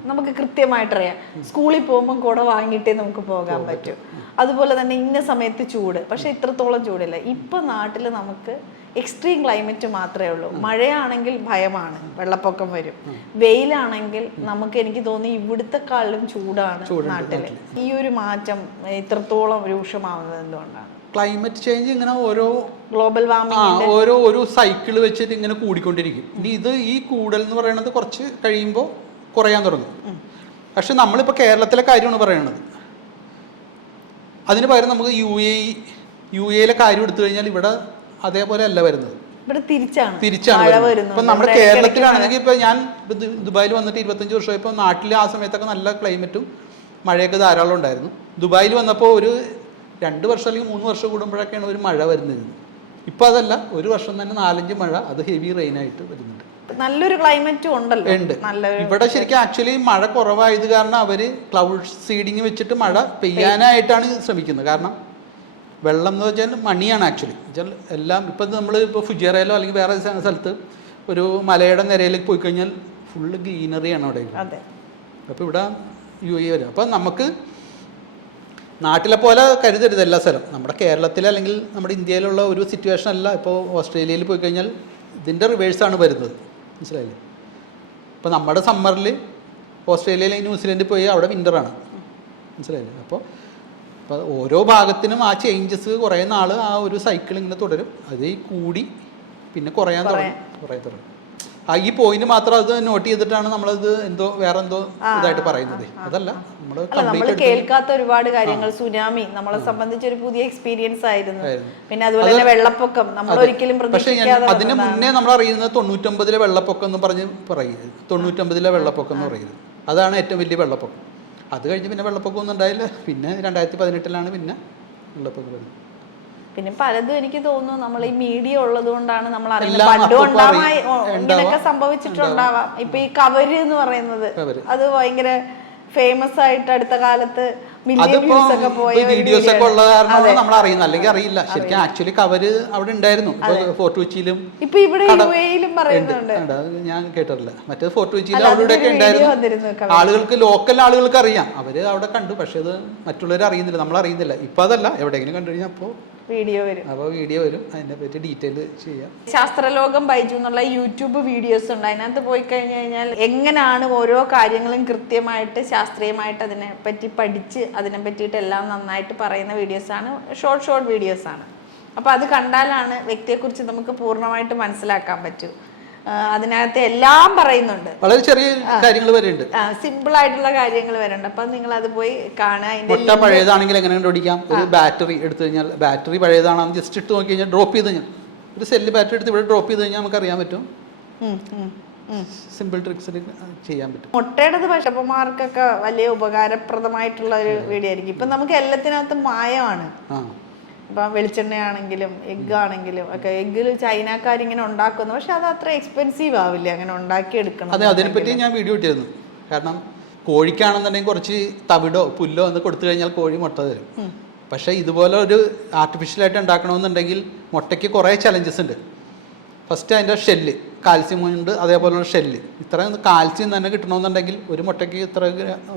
നമുക്ക് കൃത്യമായിട്ടറിയാം. സ്കൂളിൽ പോകുമ്പോൾ കുട വാങ്ങിയിട്ടേ നമുക്ക് പോകാൻ പറ്റും. അതുപോലെ തന്നെ ഇന്ന സമയത്ത് ചൂട്, പക്ഷെ ഇത്രത്തോളം ചൂടില്ല. ഇപ്പൊ നാട്ടിൽ നമുക്ക് എക്സ്ട്രീം ക്ലൈമറ്റ് മാത്രമേ ഉള്ളൂ. മഴയാണെങ്കിൽ ഭയമാണ്, വെള്ളപ്പൊക്കം വരും. വെയിലാണെങ്കിൽ എനിക്ക് തോന്നി ഇവിടുത്തെക്കാളും ചൂടാണ് നാട്ടില്. ഈ ഒരു മാറ്റം ഇത്രത്തോളം രൂക്ഷമാവുന്നത് എന്തുകൊണ്ടാണ്? ക്ലൈമറ്റ് ചേഞ്ച് ഇങ്ങനെ ഓരോ ഗ്ലോബൽ വാർമിംഗ് ഒരു സൈക്കിൾ വെച്ചിട്ട് ഇങ്ങനെ കൂടിക്കൊണ്ടിരിക്കും. ഇനി ഈ കൂടൽ എന്ന് പറയുന്നത് കുറച്ച് കഴിയുമ്പോൾ കുറയാൻ തുടങ്ങും. പക്ഷെ നമ്മളിപ്പോൾ കേരളത്തിലെ കാര്യമാണ് പറയണത്. അതിന് പകരം നമുക്ക് യു എയിലെ കാര്യം എടുത്തു കഴിഞ്ഞാൽ ഇവിടെ അതേപോലെ അല്ല വരുന്നത്. ഇവിടെ തിരിച്ചാണ് വരുന്നത്. ഇപ്പം നമ്മുടെ കേരളത്തിലാണെങ്കിൽ ഇപ്പം ഞാൻ ദുബായിൽ വന്നിട്ട് 25 വർഷമായി. ഇപ്പോൾ നാട്ടിൽ ആ സമയത്തൊക്കെ നല്ല ക്ലൈമറ്റും മഴയൊക്കെ ധാരാളം ഉണ്ടായിരുന്നു. ദുബായിൽ വന്നപ്പോൾ ഒരു 2 വർഷം അല്ലെങ്കിൽ 3 വർഷം കൂടുമ്പോഴൊക്കെയാണ് ഒരു മഴ വരുന്നത്. ഇപ്പം അതല്ല, ഒരു വർഷം തന്നെ 4-5 മഴ, അത് ഹെവി റെയിൻ ആയിട്ട് വരുന്നുണ്ട്. നല്ലൊരു ക്ലൈമറ്റും ഉണ്ടല്ലോ. ഉണ്ട്. ഇവിടെ ശരിക്കും ആക്ച്വലി മഴ കുറവായത് കാരണം അവർ ക്ലൗഡ് സീഡിങ് വെച്ചിട്ട് മഴ പെയ്യാനായിട്ടാണ് ശ്രമിക്കുന്നത്. കാരണം വെള്ളം എന്ന് വെച്ചാൽ മണിയാണ് ആക്ച്വലി. എല്ലാം ഇപ്പം ഇപ്പോൾ ഫുജിയറയിലോ അല്ലെങ്കിൽ വേറെ സ്ഥലത്ത് ഒരു മലയുടെ നിരയിലേക്ക് പോയി കഴിഞ്ഞാൽ ഫുള്ള് ഗ്രീനറിയാണ് അവിടെ. അപ്പോൾ ഇവിടെ UAE വരും. അപ്പം നമുക്ക് നാട്ടിലെ പോലെ കരുതരുത് എല്ലാ സ്ഥലം. നമ്മുടെ കേരളത്തിൽ അല്ലെങ്കിൽ നമ്മുടെ ഇന്ത്യയിലുള്ള ഒരു സിറ്റുവേഷൻ അല്ല. ഇപ്പോൾ ഓസ്ട്രേലിയയിൽ പോയി കഴിഞ്ഞാൽ ഇതിൻ്റെ റിവേഴ്സാണ് വരുന്നത്, മനസ്സിലായില്ലേ? ഇപ്പോൾ നമ്മുടെ സമ്മറിൽ ഓസ്ട്രേലിയയിൽ ന്യൂസിലൻഡിൽ പോയി അവിടെ വിൻ്ററാണ്, മനസ്സിലായില്ലേ? അപ്പോൾ ഓരോ ഭാഗത്തിനും ആ ചേഞ്ചസ് കുറേ നാൾ ആ ഒരു സൈക്കിൾ ഇങ്ങനെ തുടരും. അത് കൂടി പിന്നെ കുറയാൻ തുടങ്ങും. ഈ പോയിന്റ് മാത്രം അത് നോട്ട് ചെയ്തിട്ടാണ് നമ്മളത് വേറെ എന്തോ ഇതായിട്ട് പറയുന്നത്. അതല്ല, നമ്മൾ കേൾക്കാത്ത ഒരുപാട് കാര്യങ്ങൾ. സുനാമി നമ്മളെ സംബന്ധിച്ച് ഒരു പുതിയ എക്സ്പീരിയൻസ് ആയിരുന്നു. പിന്നെ അതുപോലെ തന്നെ വെള്ളപ്പൊക്കം നമ്മൾ ഒരിക്കലും പ്രതീക്ഷിക്കാതെ. അതിന് മുന്നേ നമ്മൾ അറിയുന്നത് 99-ലെ വെള്ളപ്പൊക്കം എന്ന് പറയരുത്. 99-ലെ വെള്ളപ്പൊക്കം എന്ന് പറയുന്നത് അതാണ് ഏറ്റവും വലിയ വെള്ളപ്പൊക്കം. അത് കഴിഞ്ഞ് പിന്നെ വെള്ളപ്പൊക്കം ഒന്നും ഉണ്ടായില്ല. പിന്നെ 2018-ലാണ് പിന്നെ വെള്ളപ്പൊക്കം വരുന്നത്. പിന്നെ പലതും എനിക്ക് തോന്നുന്നു നമ്മൾ ഈ മീഡിയ ഉള്ളത് കൊണ്ടാണ് നമ്മൾ അറിയുന്നത്. പണ്ടും ഉണ്ടാവാൻ ഇങ്ങനെയൊക്കെ സംഭവിച്ചിട്ടുണ്ടാവാം. ഇപ്പൊ ഈ കവര് എന്ന് പറയുന്നത് അത് ഭയങ്കര ഫേമസ് ആയിട്ട് അടുത്ത കാലത്ത് വീഡിയോസ് ഒക്കെ ഉള്ള കാരണമാണ് നമ്മൾ അറിയുന്നത്, അല്ലെങ്കിൽ അറിയില്ല. ശരിക്കും ആക്ച്വലി കവര് അവിടെ ഉണ്ടായിരുന്നു. ഫോർട്ട് കൊച്ചിയിലും ഇപ്പൊ ഇവിടെ UAE-ലും പറയുന്നുണ്ട്. ഞാൻ കേട്ടിട്ടില്ല. മറ്റേ ഫോർട്ട് കൊച്ചിയിലും അവിടെ ഒക്കെ ഉണ്ടായിരുന്നു. ആളുകൾക്ക്, ലോക്കൽ ആളുകൾക്ക് അറിയാം, അവര് അവിടെ കണ്ടു. പക്ഷെ അത് മറ്റുള്ളവർ അറിയുന്നില്ല, നമ്മൾ അറിയുന്നില്ല. ഇപ്പൊ അതല്ല, എവിടെയെങ്കിലും കണ്ടു കഴിഞ്ഞാൽ അപ്പോൾ വീഡിയോ വരും, അതിനെ പറ്റി ഡീറ്റെയിൽ ചെയ്യാം. ശാസ്ത്രലോകം ബൈജു എന്നുള്ള യൂട്യൂബ് വീഡിയോസ് ഉണ്ട്. അതിനകത്ത് പോയി കഴിഞ്ഞു കഴിഞ്ഞാൽ എങ്ങനെയാണ് ഓരോ കാര്യങ്ങളും കൃത്യമായിട്ട് ശാസ്ത്രീയമായിട്ട് അതിനെ പറ്റി പഠിച്ച് അതിനെ പറ്റിയിട്ട് എല്ലാം നന്നായിട്ട് പറയുന്ന വീഡിയോസാണ്. ഷോർട്ട് വീഡിയോസാണ്. അപ്പോൾ അത് കണ്ടാലാണ് വ്യക്തിയെക്കുറിച്ച് നമുക്ക് പൂർണ്ണമായിട്ട് മനസ്സിലാക്കാൻ പറ്റൂ. അതിനകത്ത് എല്ലാം പറയുന്നുണ്ട്, വളരെ ചെറിയ കാര്യങ്ങൾ വരുന്നുണ്ട്, സിമ്പിൾ ആയിട്ടുള്ള കാര്യങ്ങൾ വരുന്നുണ്ട്. അപ്പം നിങ്ങൾ അത് പോയി കാണുക. മുട്ട പഴയതാണെങ്കിൽ എങ്ങനെ കണ്ടുപിടിക്കാം? ഒരു ബാറ്ററി എടുത്തു കഴിഞ്ഞാൽ, ബാറ്ററി പഴയതാണെന്ന് ജസ്റ്റ് ഇട്ട് നോക്കി കഴിഞ്ഞാൽ, ഡ്രോപ്പ് ചെയ്ത് കഴിഞ്ഞാൽ ഒരു സെല്ല് ബാറ്ററി എടുത്ത് ഇവിടെ ഡ്രോപ്പ് ചെയ്ത് കഴിഞ്ഞാൽ നമുക്ക് അറിയാൻ പറ്റും. സിമ്പിൾ ട്രിക്സിൽ ചെയ്യാൻ പറ്റും. മുട്ടയുടെ വിഷപ്പന്മാർക്കൊക്കെ വലിയ ഉപകാരപ്രദമായിട്ടുള്ള ഒരു വീഡിയോ ആയിരിക്കും. ഇപ്പൊ നമുക്ക് എല്ലാത്തിനകത്തും മായമാണ്. ഇപ്പം വെളിച്ചെണ്ണയാണെങ്കിലും എഗ്ഗ് ആണെങ്കിലും ഒക്കെ. എഗ്ഗിൽ ചൈനക്കാരിങ്ങനെ ഉണ്ടാക്കുന്നു, പക്ഷെ അത് അത്ര എക്സ്പെൻസീവ് ആവില്ല അങ്ങനെ ഉണ്ടാക്കിയെടുക്കണം. അതെ, അതിനെപ്പറ്റി ഞാൻ വീഡിയോ ഇട്ടിരുന്നു. കാരണം കോഴിക്കാണെന്നുണ്ടെങ്കിൽ കുറച്ച് തവിടോ പുല്ലോ ഒന്ന് കൊടുത്തു കഴിഞ്ഞാൽ കോഴി മുട്ട തരും. പക്ഷേ ഇതുപോലെ ഒരു ആർട്ടിഫിഷ്യലായിട്ട് ഉണ്ടാക്കണമെന്നുണ്ടെങ്കിൽ മുട്ടയ്ക്ക് കുറേ ചലഞ്ചസ് ഉണ്ട്. ഫസ്റ്റ് അതിൻ്റെ ഷെല്ല്, കാൽസ്യം ഉണ്ട്, അതേപോലുള്ള ഷെല്ല്. ഇത്രയും കാൽസ്യം തന്നെ കിട്ടണമെന്നുണ്ടെങ്കിൽ ഒരു മുട്ടയ്ക്ക് ഇത്ര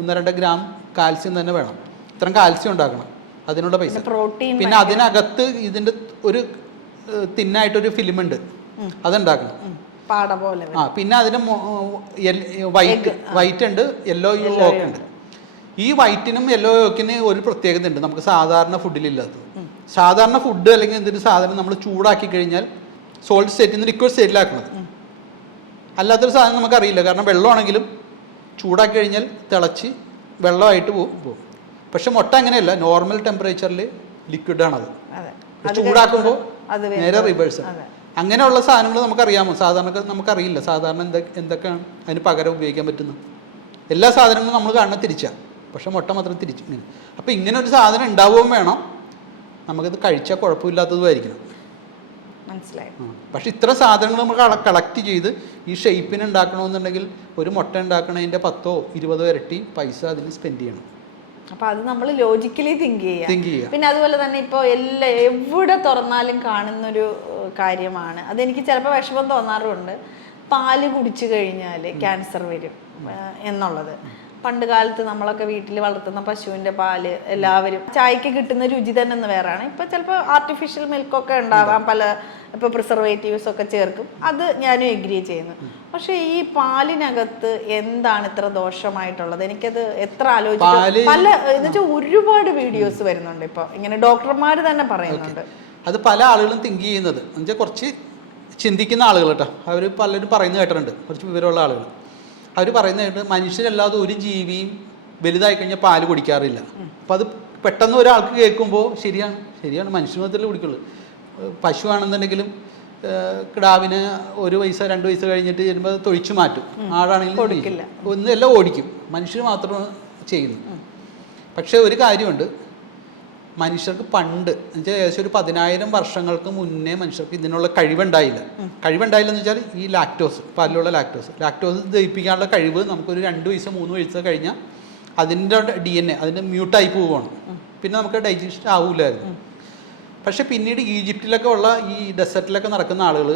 1-2 ഗ്രാം കാൽസ്യം തന്നെ വേണം. ഇത്രയും കാൽസ്യം ഉണ്ടാക്കണം, അതിനുള്ള പൈസ. പിന്നെ അതിനകത്ത് ഇതിൻ്റെ ഒരു തിന്നായിട്ടൊരു ഫിലിമുണ്ട്, അതുണ്ടാക്കണം. പിന്നെ അതിന് വൈറ്റ് ഉണ്ട്, യെല്ലോ യോക്ക് ഉണ്ട്. ഈ വൈറ്റിനും യെല്ലോ യോക്കിന് ഒരു പ്രത്യേകത ഉണ്ട് നമുക്ക് സാധാരണ ഫുഡിലില്ലാത്തത്. സാധാരണ ഫുഡ് അല്ലെങ്കിൽ എന്തൊരു സാധനം നമ്മൾ ചൂടാക്കി കഴിഞ്ഞാൽ സോൾട്ട് സ്റ്റേറ്റിൽ നിന്ന് ലിക്വിഡ് സ്റ്റേറ്റിലാക്കുന്നത്. അല്ലാത്തൊരു സാധനം നമുക്കറിയില്ല. കാരണം വെള്ളമാണെങ്കിലും ചൂടാക്കി കഴിഞ്ഞാൽ തിളച്ച് വെള്ളമായിട്ട് പോകും. പക്ഷെ മുട്ട അങ്ങനെയല്ല, നോർമൽ ടെമ്പറേച്ചറിൽ ലിക്വിഡാണത്. ചൂടാക്കുമ്പോൾ നേരെ റിവേഴ്സ്. അങ്ങനെയുള്ള സാധനങ്ങൾ നമുക്കറിയാമോ? സാധാരണ നമുക്കറിയില്ല സാധാരണ എന്തൊക്കെയാണ് അതിന് പകരം ഉപയോഗിക്കാൻ പറ്റുന്നത്. എല്ലാ സാധനങ്ങളും നമ്മൾ കാണുന്ന തിരിച്ചാണ്, പക്ഷെ മുട്ട മാത്രം തിരിച്ച് ഇങ്ങനെ. അപ്പോൾ ഇങ്ങനെ ഒരു സാധനം ഉണ്ടാവുകയും വേണം, നമുക്കിത് കഴിച്ചാൽ കുഴപ്പമില്ലാത്തതുമായിരിക്കണം. മനസ്സിലായി. പക്ഷെ ഇത്ര സാധനങ്ങൾ നമ്മൾ കളക്ട് ചെയ്ത് ഈ ഷേപ്പിന് ഉണ്ടാക്കണമെന്നുണ്ടെങ്കിൽ ഒരു മുട്ട ഉണ്ടാക്കണതിൻ്റെ 10-20 ഇരട്ടി പൈസ അതിന് സ്പെൻഡ് ചെയ്യണം. അപ്പൊ അത് നമ്മൾ ലോജിക്കലി തിങ്ക് ചെയ്യുക. പിന്നെ അതുപോലെ തന്നെ ഇപ്പോൾ എവിടെ തുറന്നാലും കാണുന്നൊരു കാര്യമാണ്, അതെനിക്ക് ചിലപ്പോൾ വിഷമം തോന്നാറുണ്ട്. പാല് കുടിച്ചു കഴിഞ്ഞാൽ ക്യാൻസർ വരും എന്നുള്ളത്. പണ്ട് കാലത്ത് നമ്മളൊക്കെ വീട്ടിൽ വളർത്തുന്ന പശുവിൻ്റെ പാല് എല്ലാവരും ചായക്ക് കിട്ടുന്ന രുചി തന്നെ വേറെയാണ്. ഇപ്പം ചിലപ്പോൾ ആർട്ടിഫിഷ്യൽ മിൽക്കൊക്കെ ഉണ്ടാവാം, പല ഇപ്പോൾ പ്രിസർവേറ്റീവ്സ് ഒക്കെ ചേർക്കും, അത് ഞാനും എഗ്രി ചെയ്യുന്നു. പക്ഷെ ഈ പാലിനകത്ത് എന്താണ് ഇത്ര ദോഷമായിട്ടുള്ളത്? എനിക്കത് എത്ര ആലോചിക്കും. പല എന്നുവെച്ചാൽ ഒരുപാട് വീഡിയോസ് വരുന്നുണ്ട് ഇപ്പോൾ, ഇങ്ങനെ ഡോക്ടർമാർ തന്നെ പറയുന്നുണ്ട്. അത് പല ആളുകളും തിങ്ക് ചെയ്യുന്നത് എന്നുവെച്ചാൽ കുറച്ച് ചിന്തിക്കുന്ന ആളുകൾ കേട്ടോ, അവർ പലരും പറയുന്നത് കേട്ടിട്ടുണ്ട്, കുറച്ച് വിവരമുള്ള ആളുകൾ. അവർ പറയുന്നതായിട്ട് മനുഷ്യരല്ലാതെ ഒരു ജീവിയും വലുതായി കഴിഞ്ഞാൽ പാല് കുടിക്കാറില്ല. അപ്പം അത് പെട്ടെന്ന് ഒരാൾക്ക് കേൾക്കുമ്പോൾ ശരിയാണ് മനുഷ്യ മാത്രമല്ലേ കുടിക്കുള്ളൂ. പശുവാണെന്നുണ്ടെങ്കിലും കിടാവിന് 1 വയസ്സ് 2 വയസ്സ് കഴിഞ്ഞിട്ട് വരുമ്പോൾ തൊഴിച്ചു മാറ്റും. ആടാണെങ്കിലും ഒന്നെല്ലാം ഓടിക്കും, മനുഷ്യർ മാത്രം ചെയ്യുന്നു. പക്ഷേ ഒരു കാര്യമുണ്ട്, മനുഷ്യർക്ക് പണ്ട് എന്നുവെച്ചാൽ ഏകദേശം ഒരു 10,000 വർഷങ്ങൾക്ക് മുന്നേ മനുഷ്യർക്ക് ഇതിനുള്ള കഴിവുണ്ടായില്ലെന്ന് വെച്ചാൽ ഈ ലാക്ടോസ്, പാലിലുള്ള ലാക്ടോസ് ദഹിപ്പിക്കാനുള്ള കഴിവ് നമുക്കൊരു 2 വയസ്സ് 3 വയസ്സ് കഴിഞ്ഞാൽ അതിൻ്റെ DNA അതിൻ്റെ മ്യൂട്ടായി പോവുകയാണ്. പിന്നെ നമുക്ക് ഡൈജസ്റ്റ് ആവില്ലായിരുന്നു. പക്ഷെ പിന്നീട് ഈജിപ്തിലൊക്കെ ഉള്ള ഈ ഡെസർട്ടിലൊക്കെ നടക്കുന്ന ആളുകൾ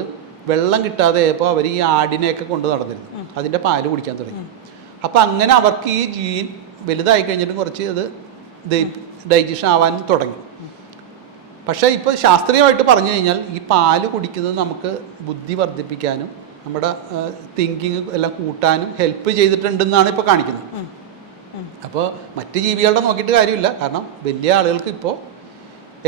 വെള്ളം കിട്ടാതെ ആയപ്പോൾ അവർ ഈ ആടിനെയൊക്കെ കൊണ്ട് നടന്നിരുന്നു, അതിൻ്റെ പാല് കുടിക്കാൻ തുടങ്ങി. അപ്പം അങ്ങനെ അവർക്ക് ഈ ജീൻ വലുതായി കഴിഞ്ഞിട്ടും കുറച്ച് അത് ഡൈജഷൻ ആവാൻ തുടങ്ങി. പക്ഷേ ഇപ്പോൾ ശാസ്ത്രീയമായിട്ട് പറഞ്ഞു കഴിഞ്ഞാൽ ഈ പാല് കുടിക്കുന്നത് നമുക്ക് ബുദ്ധി വർദ്ധിപ്പിക്കാനും നമ്മുടെ തിങ്കിങ് എല്ലാം കൂട്ടാനും ഹെൽപ്പ് ചെയ്തിട്ടുണ്ടെന്നാണ് ഇപ്പോൾ കാണിക്കുന്നത്. അപ്പോൾ മറ്റ് ജീവികളുടെ നോക്കിയിട്ട് കാര്യമില്ല. കാരണം വലിയ ആളുകൾക്ക് ഇപ്പോൾ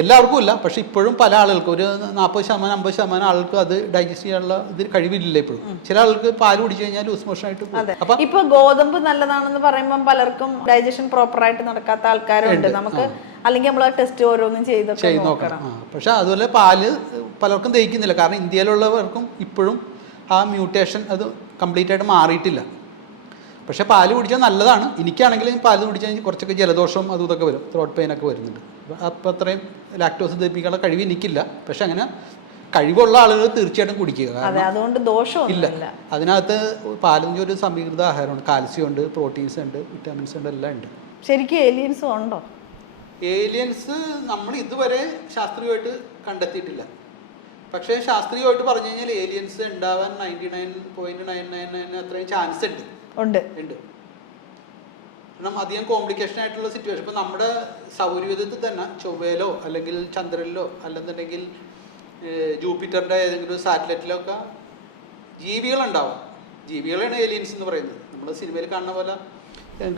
എല്ലാവർക്കും ഇല്ല, പക്ഷെ ഇപ്പോഴും പല ആളുകൾക്കും ഒരു 40% 50% ആളുകൾക്ക് അത് ഡൈജസ്റ്റ് ചെയ്യാനുള്ള ഇത് കഴിവില്ല ഇപ്പോഴും. ചില ആൾക്ക് പാല് കുടിച്ചു കഴിഞ്ഞാൽ ലൂസ് മോഷൻ ആയിട്ട് പോകും. അപ്പൊ ഇപ്പൊ ഗോതമ്പ് നല്ലതാണെന്ന് പറയുമ്പോൾ പലർക്കും ഡൈജഷൻ പ്രോപ്പർ ആയിട്ട് നടക്കാത്ത ആൾക്കാരുണ്ട്. നമുക്ക് അല്ലെങ്കിൽ നമ്മൾ ടെസ്റ്റ് ഓരോന്നും ചെയ്ത് നോക്കണം. പക്ഷെ അതുപോലെ പാല് പലർക്കും ദഹിക്കുന്നില്ല. കാരണം ഇന്ത്യയിലുള്ളവർക്കും ഇപ്പോഴും ആ മ്യൂട്ടേഷൻ അത് കംപ്ലീറ്റ് ആയിട്ട് മാറിയിട്ടില്ല. പക്ഷെ പാല് കുടിച്ചാൽ നല്ലതാണ്. എനിക്കാണെങ്കിലും പാല് കുടിച്ചാൽ കുറച്ചൊക്കെ ജലദോഷവും അതും ഇതൊക്കെ വരും, ത്രോട്ട് പെയിനൊക്കെ വരുന്നുണ്ട്. അപ്പം അത്രയും ലാക്ടോസ് ദഹിപ്പിക്കാനുള്ള കഴിവ് എനിക്കില്ല. പക്ഷെ അങ്ങനെ കഴിവുള്ള ആളുകൾ തീർച്ചയായിട്ടും കുടിക്കുക. അതുകൊണ്ട് ദോഷമില്ല. അതിനകത്ത് പാലിൻ്റെ ഒരു സമീകൃത ആഹാരമുണ്ട്, കാൽസ്യം ഉണ്ട്, പ്രോട്ടീൻസ് ഉണ്ട്, വിറ്റാമിൻസ് ഉണ്ട്, എല്ലാം ഉണ്ട്. ശരിക്കും ഏലിയൻസും ഉണ്ടോ? ഏലിയൻസ് നമ്മൾ ഇതുവരെ ശാസ്ത്രീയമായിട്ട് കണ്ടെത്തിയിട്ടില്ല. പക്ഷേ ശാസ്ത്രീയമായിട്ട് പറഞ്ഞു കഴിഞ്ഞാൽ ഏലിയൻസ് ഉണ്ടാവാൻ 99.999 അത്രയും ചാൻസ് ഉണ്ട്. കാരണം അധികം കോംപ്ലിക്കേഷൻ ആയിട്ടുള്ള സിറ്റുവേഷൻ. ഇപ്പം നമ്മുടെ സൗരയൂഥത്തിൽ തന്നെ ചൊവ്വയിലോ അല്ലെങ്കിൽ ചന്ദ്രനിലോ അല്ലെന്നുണ്ടെങ്കിൽ ജൂപ്പിറ്ററിൻ്റെ ഏതെങ്കിലും സാറ്റലൈറ്റിലോ ഒക്കെ ജീവികളുണ്ടാവും. ജീവികളാണ് ഏലിയൻസ് എന്ന് പറയുന്നത്. നമ്മൾ സിനിമയിൽ കാണുന്ന പോലെ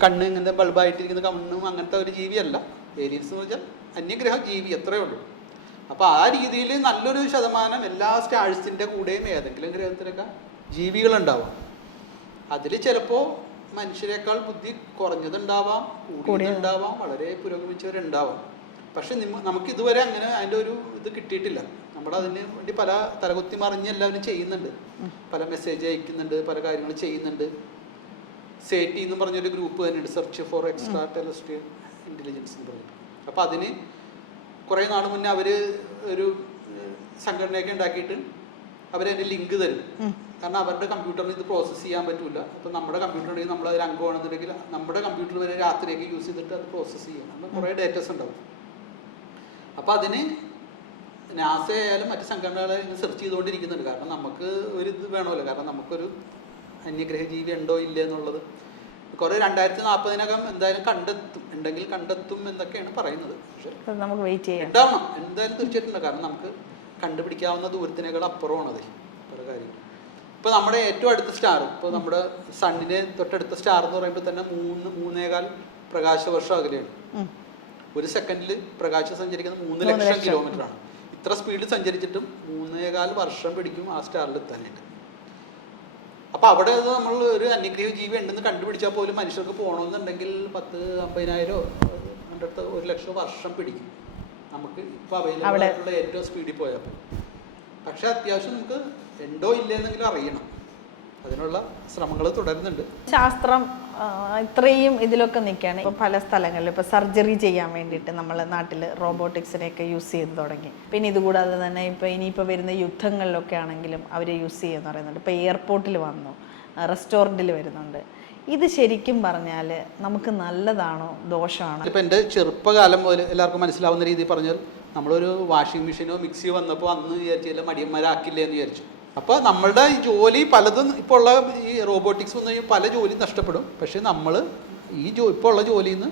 കണ്ണ് ഇങ്ങനത്തെ ബൾബായിട്ടിരിക്കുന്ന കണ്ണും അങ്ങനത്തെ ഒരു ജീവിയല്ല. ഏലിയൻസ് എന്ന് വെച്ചാൽ അന്യഗ്രഹ ജീവി, അത്രയേ ഉള്ളൂ. അപ്പോൾ ആ രീതിയിൽ നല്ലൊരു ശതമാനം എല്ലാ സ്റ്റാഴ്സിൻ്റെ കൂടെയും ഏതെങ്കിലും ഗ്രഹത്തിലൊക്കെ ജീവികളുണ്ടാവാം. അതിൽ ചിലപ്പോൾ മനുഷ്യരെക്കാൾ ബുദ്ധി കുറഞ്ഞതുണ്ടാവാം, കൂടിയതുണ്ടാവാം, വളരെ പുരോഗമിച്ചവരുണ്ടാവാം. പക്ഷെ നമുക്ക് ഇതുവരെ അങ്ങനെ അതിൻ്റെ ഒരു ഇത് കിട്ടിയിട്ടില്ല. നമ്മൾ അതിന് വേണ്ടി പല തലകുത്തി മറിഞ്ഞ് എല്ലാവരും ചെയ്യുന്നുണ്ട്, പല മെസ്സേജ് അയക്കുന്നുണ്ട്, പല കാര്യങ്ങൾ ചെയ്യുന്നുണ്ട്. സേറ്റി എന്ന് പറഞ്ഞൊരു ഗ്രൂപ്പ് തന്നെയുണ്ട്, search for extra terrestrial intelligence എന്ന് പറഞ്ഞിട്ട്. അപ്പോൾ അതിന് കുറേ നാൾ മുന്നേ അവർ ഒരു സംഘടനയൊക്കെ ഉണ്ടാക്കിയിട്ട് അവരതിൻ്റെ ലിങ്ക് തരും. കാരണം അവരുടെ കമ്പ്യൂട്ടറിന് ഇത് പ്രോസസ്സ് ചെയ്യാൻ പറ്റില്ല. അപ്പോൾ നമ്മുടെ കമ്പ്യൂട്ടറിൽ നമ്മൾ അതിൽ അംഗമാണെന്നുണ്ടെങ്കിൽ നമ്മുടെ കമ്പ്യൂട്ടർ വരെ രാത്രിയൊക്കെ യൂസ് ചെയ്തിട്ട് അത് പ്രോസസ്സ് ചെയ്യാം. നമ്മൾ കുറേ ഡേറ്റാസ് ഉണ്ടാവും. അപ്പോൾ അതിന് നാസ ആയാലും മറ്റ് സംഘടനകളെ സെർച്ച് ചെയ്തുകൊണ്ടിരിക്കുന്നുണ്ട്. കാരണം നമുക്ക് ഒരു ഇത് വേണമല്ലോ, കാരണം നമുക്കൊരു അന്യഗ്രഹ ജീവി ഉണ്ടോ ഇല്ല എന്നുള്ളത് കുറേ 2040 എന്തായാലും ഉണ്ടെങ്കിൽ കണ്ടെത്തും എന്നൊക്കെയാണ് പറയുന്നത്. പക്ഷേ നമുക്ക് വെയിറ്റ് ചെയ്യാം, ഉണ്ടാവണം, എന്തായാലും തീർച്ചയായിട്ടും. കാരണം നമുക്ക് കണ്ടുപിടിക്കാവുന്ന ദൂരത്തിനേക്കാൾ അപ്പുറമാണത് പല കാര്യങ്ങൾ. ഇപ്പോൾ നമ്മുടെ ഏറ്റവും അടുത്ത സ്റ്റാർ, ഇപ്പോൾ നമ്മുടെ സണ്ണിന് തൊട്ടടുത്ത സ്റ്റാർ എന്ന് പറയുമ്പോൾ തന്നെ 3.25 പ്രകാശവർഷം അകലെയാണ്. ഒരു സെക്കൻഡിൽ പ്രകാശം സഞ്ചരിക്കുന്നത് 3 ലക്ഷം കിലോമീറ്ററാണ്. ഇത്ര സ്പീഡിൽ സഞ്ചരിച്ചിട്ടും 3.25 വർഷം പിടിക്കും ആ സ്റ്റാറിൽ എത്താനായിട്ട്. അപ്പോൾ അവിടെ നമ്മൾ ഒരു അന്യഗ്രഹ ജീവി ഉണ്ടെന്ന് കണ്ടുപിടിച്ചാൽ പോലും മനുഷ്യർക്ക് പോകണമെന്നുണ്ടെങ്കിൽ 10,50,000 1,00,000 വർഷം പിടിക്കും നമുക്ക് ഇപ്പോൾ അവൈലബിൾ ആയിട്ടുള്ള ഏറ്റവും സ്പീഡിൽ പോയാൽ. പക്ഷെ അത്യാവശ്യം നമുക്ക് ഉണ്ടോ ഇല്ലെന്നെങ്കിലും അറിയണം. അതിനുള്ള ശ്രമങ്ങൾ തുടരുന്നുണ്ട്. ശാസ്ത്രം ഇത്രയും ഇതിലൊക്കെ നിൽക്കുകയാണ്. ഇപ്പോൾ പല സ്ഥലങ്ങളിലും ഇപ്പോൾ സർജറി ചെയ്യാൻ വേണ്ടിയിട്ട് നമ്മളെ നാട്ടിൽ റോബോട്ടിക്സിനെയൊക്കെ യൂസ് ചെയ്ത് തുടങ്ങി. പിന്നെ ഇതുകൂടാതെ തന്നെ ഇനിയിപ്പോൾ വരുന്ന യുദ്ധങ്ങളിലൊക്കെ ആണെങ്കിലും അവർ യൂസ് ചെയ്യുമെന്ന് പറയുന്നുണ്ട്. ഇപ്പോൾ എയർപോർട്ടിൽ വന്നു, റെസ്റ്റോറൻറ്റിൽ വരുന്നുണ്ട്. ഇത് ശരിക്കും പറഞ്ഞാൽ നമുക്ക് നല്ലതാണോ ദോഷമാണോ? ഇപ്പം എൻ്റെ ചെറുപ്പകാലം മുതൽ എല്ലാവർക്കും മനസ്സിലാവുന്ന രീതിയിൽ പറഞ്ഞാൽ നമ്മളൊരു വാഷിംഗ് മെഷീനോ മിക്സിയോ വന്നപ്പോൾ അന്ന് വിചാരിച്ചില്ല മടിയന്മാരാക്കില്ലേ എന്ന് വിചാരിച്ചു. അപ്പോൾ നമ്മളുടെ ഈ ജോലി പലതും ഇപ്പോൾ ഉള്ള ഈ റോബോട്ടിക്സ് വന്നു കഴിഞ്ഞാൽ പല ജോലി നഷ്ടപ്പെടും. പക്ഷെ നമ്മൾ ഈ ഇപ്പോൾ ഉള്ള ജോലിയിൽ നിന്ന്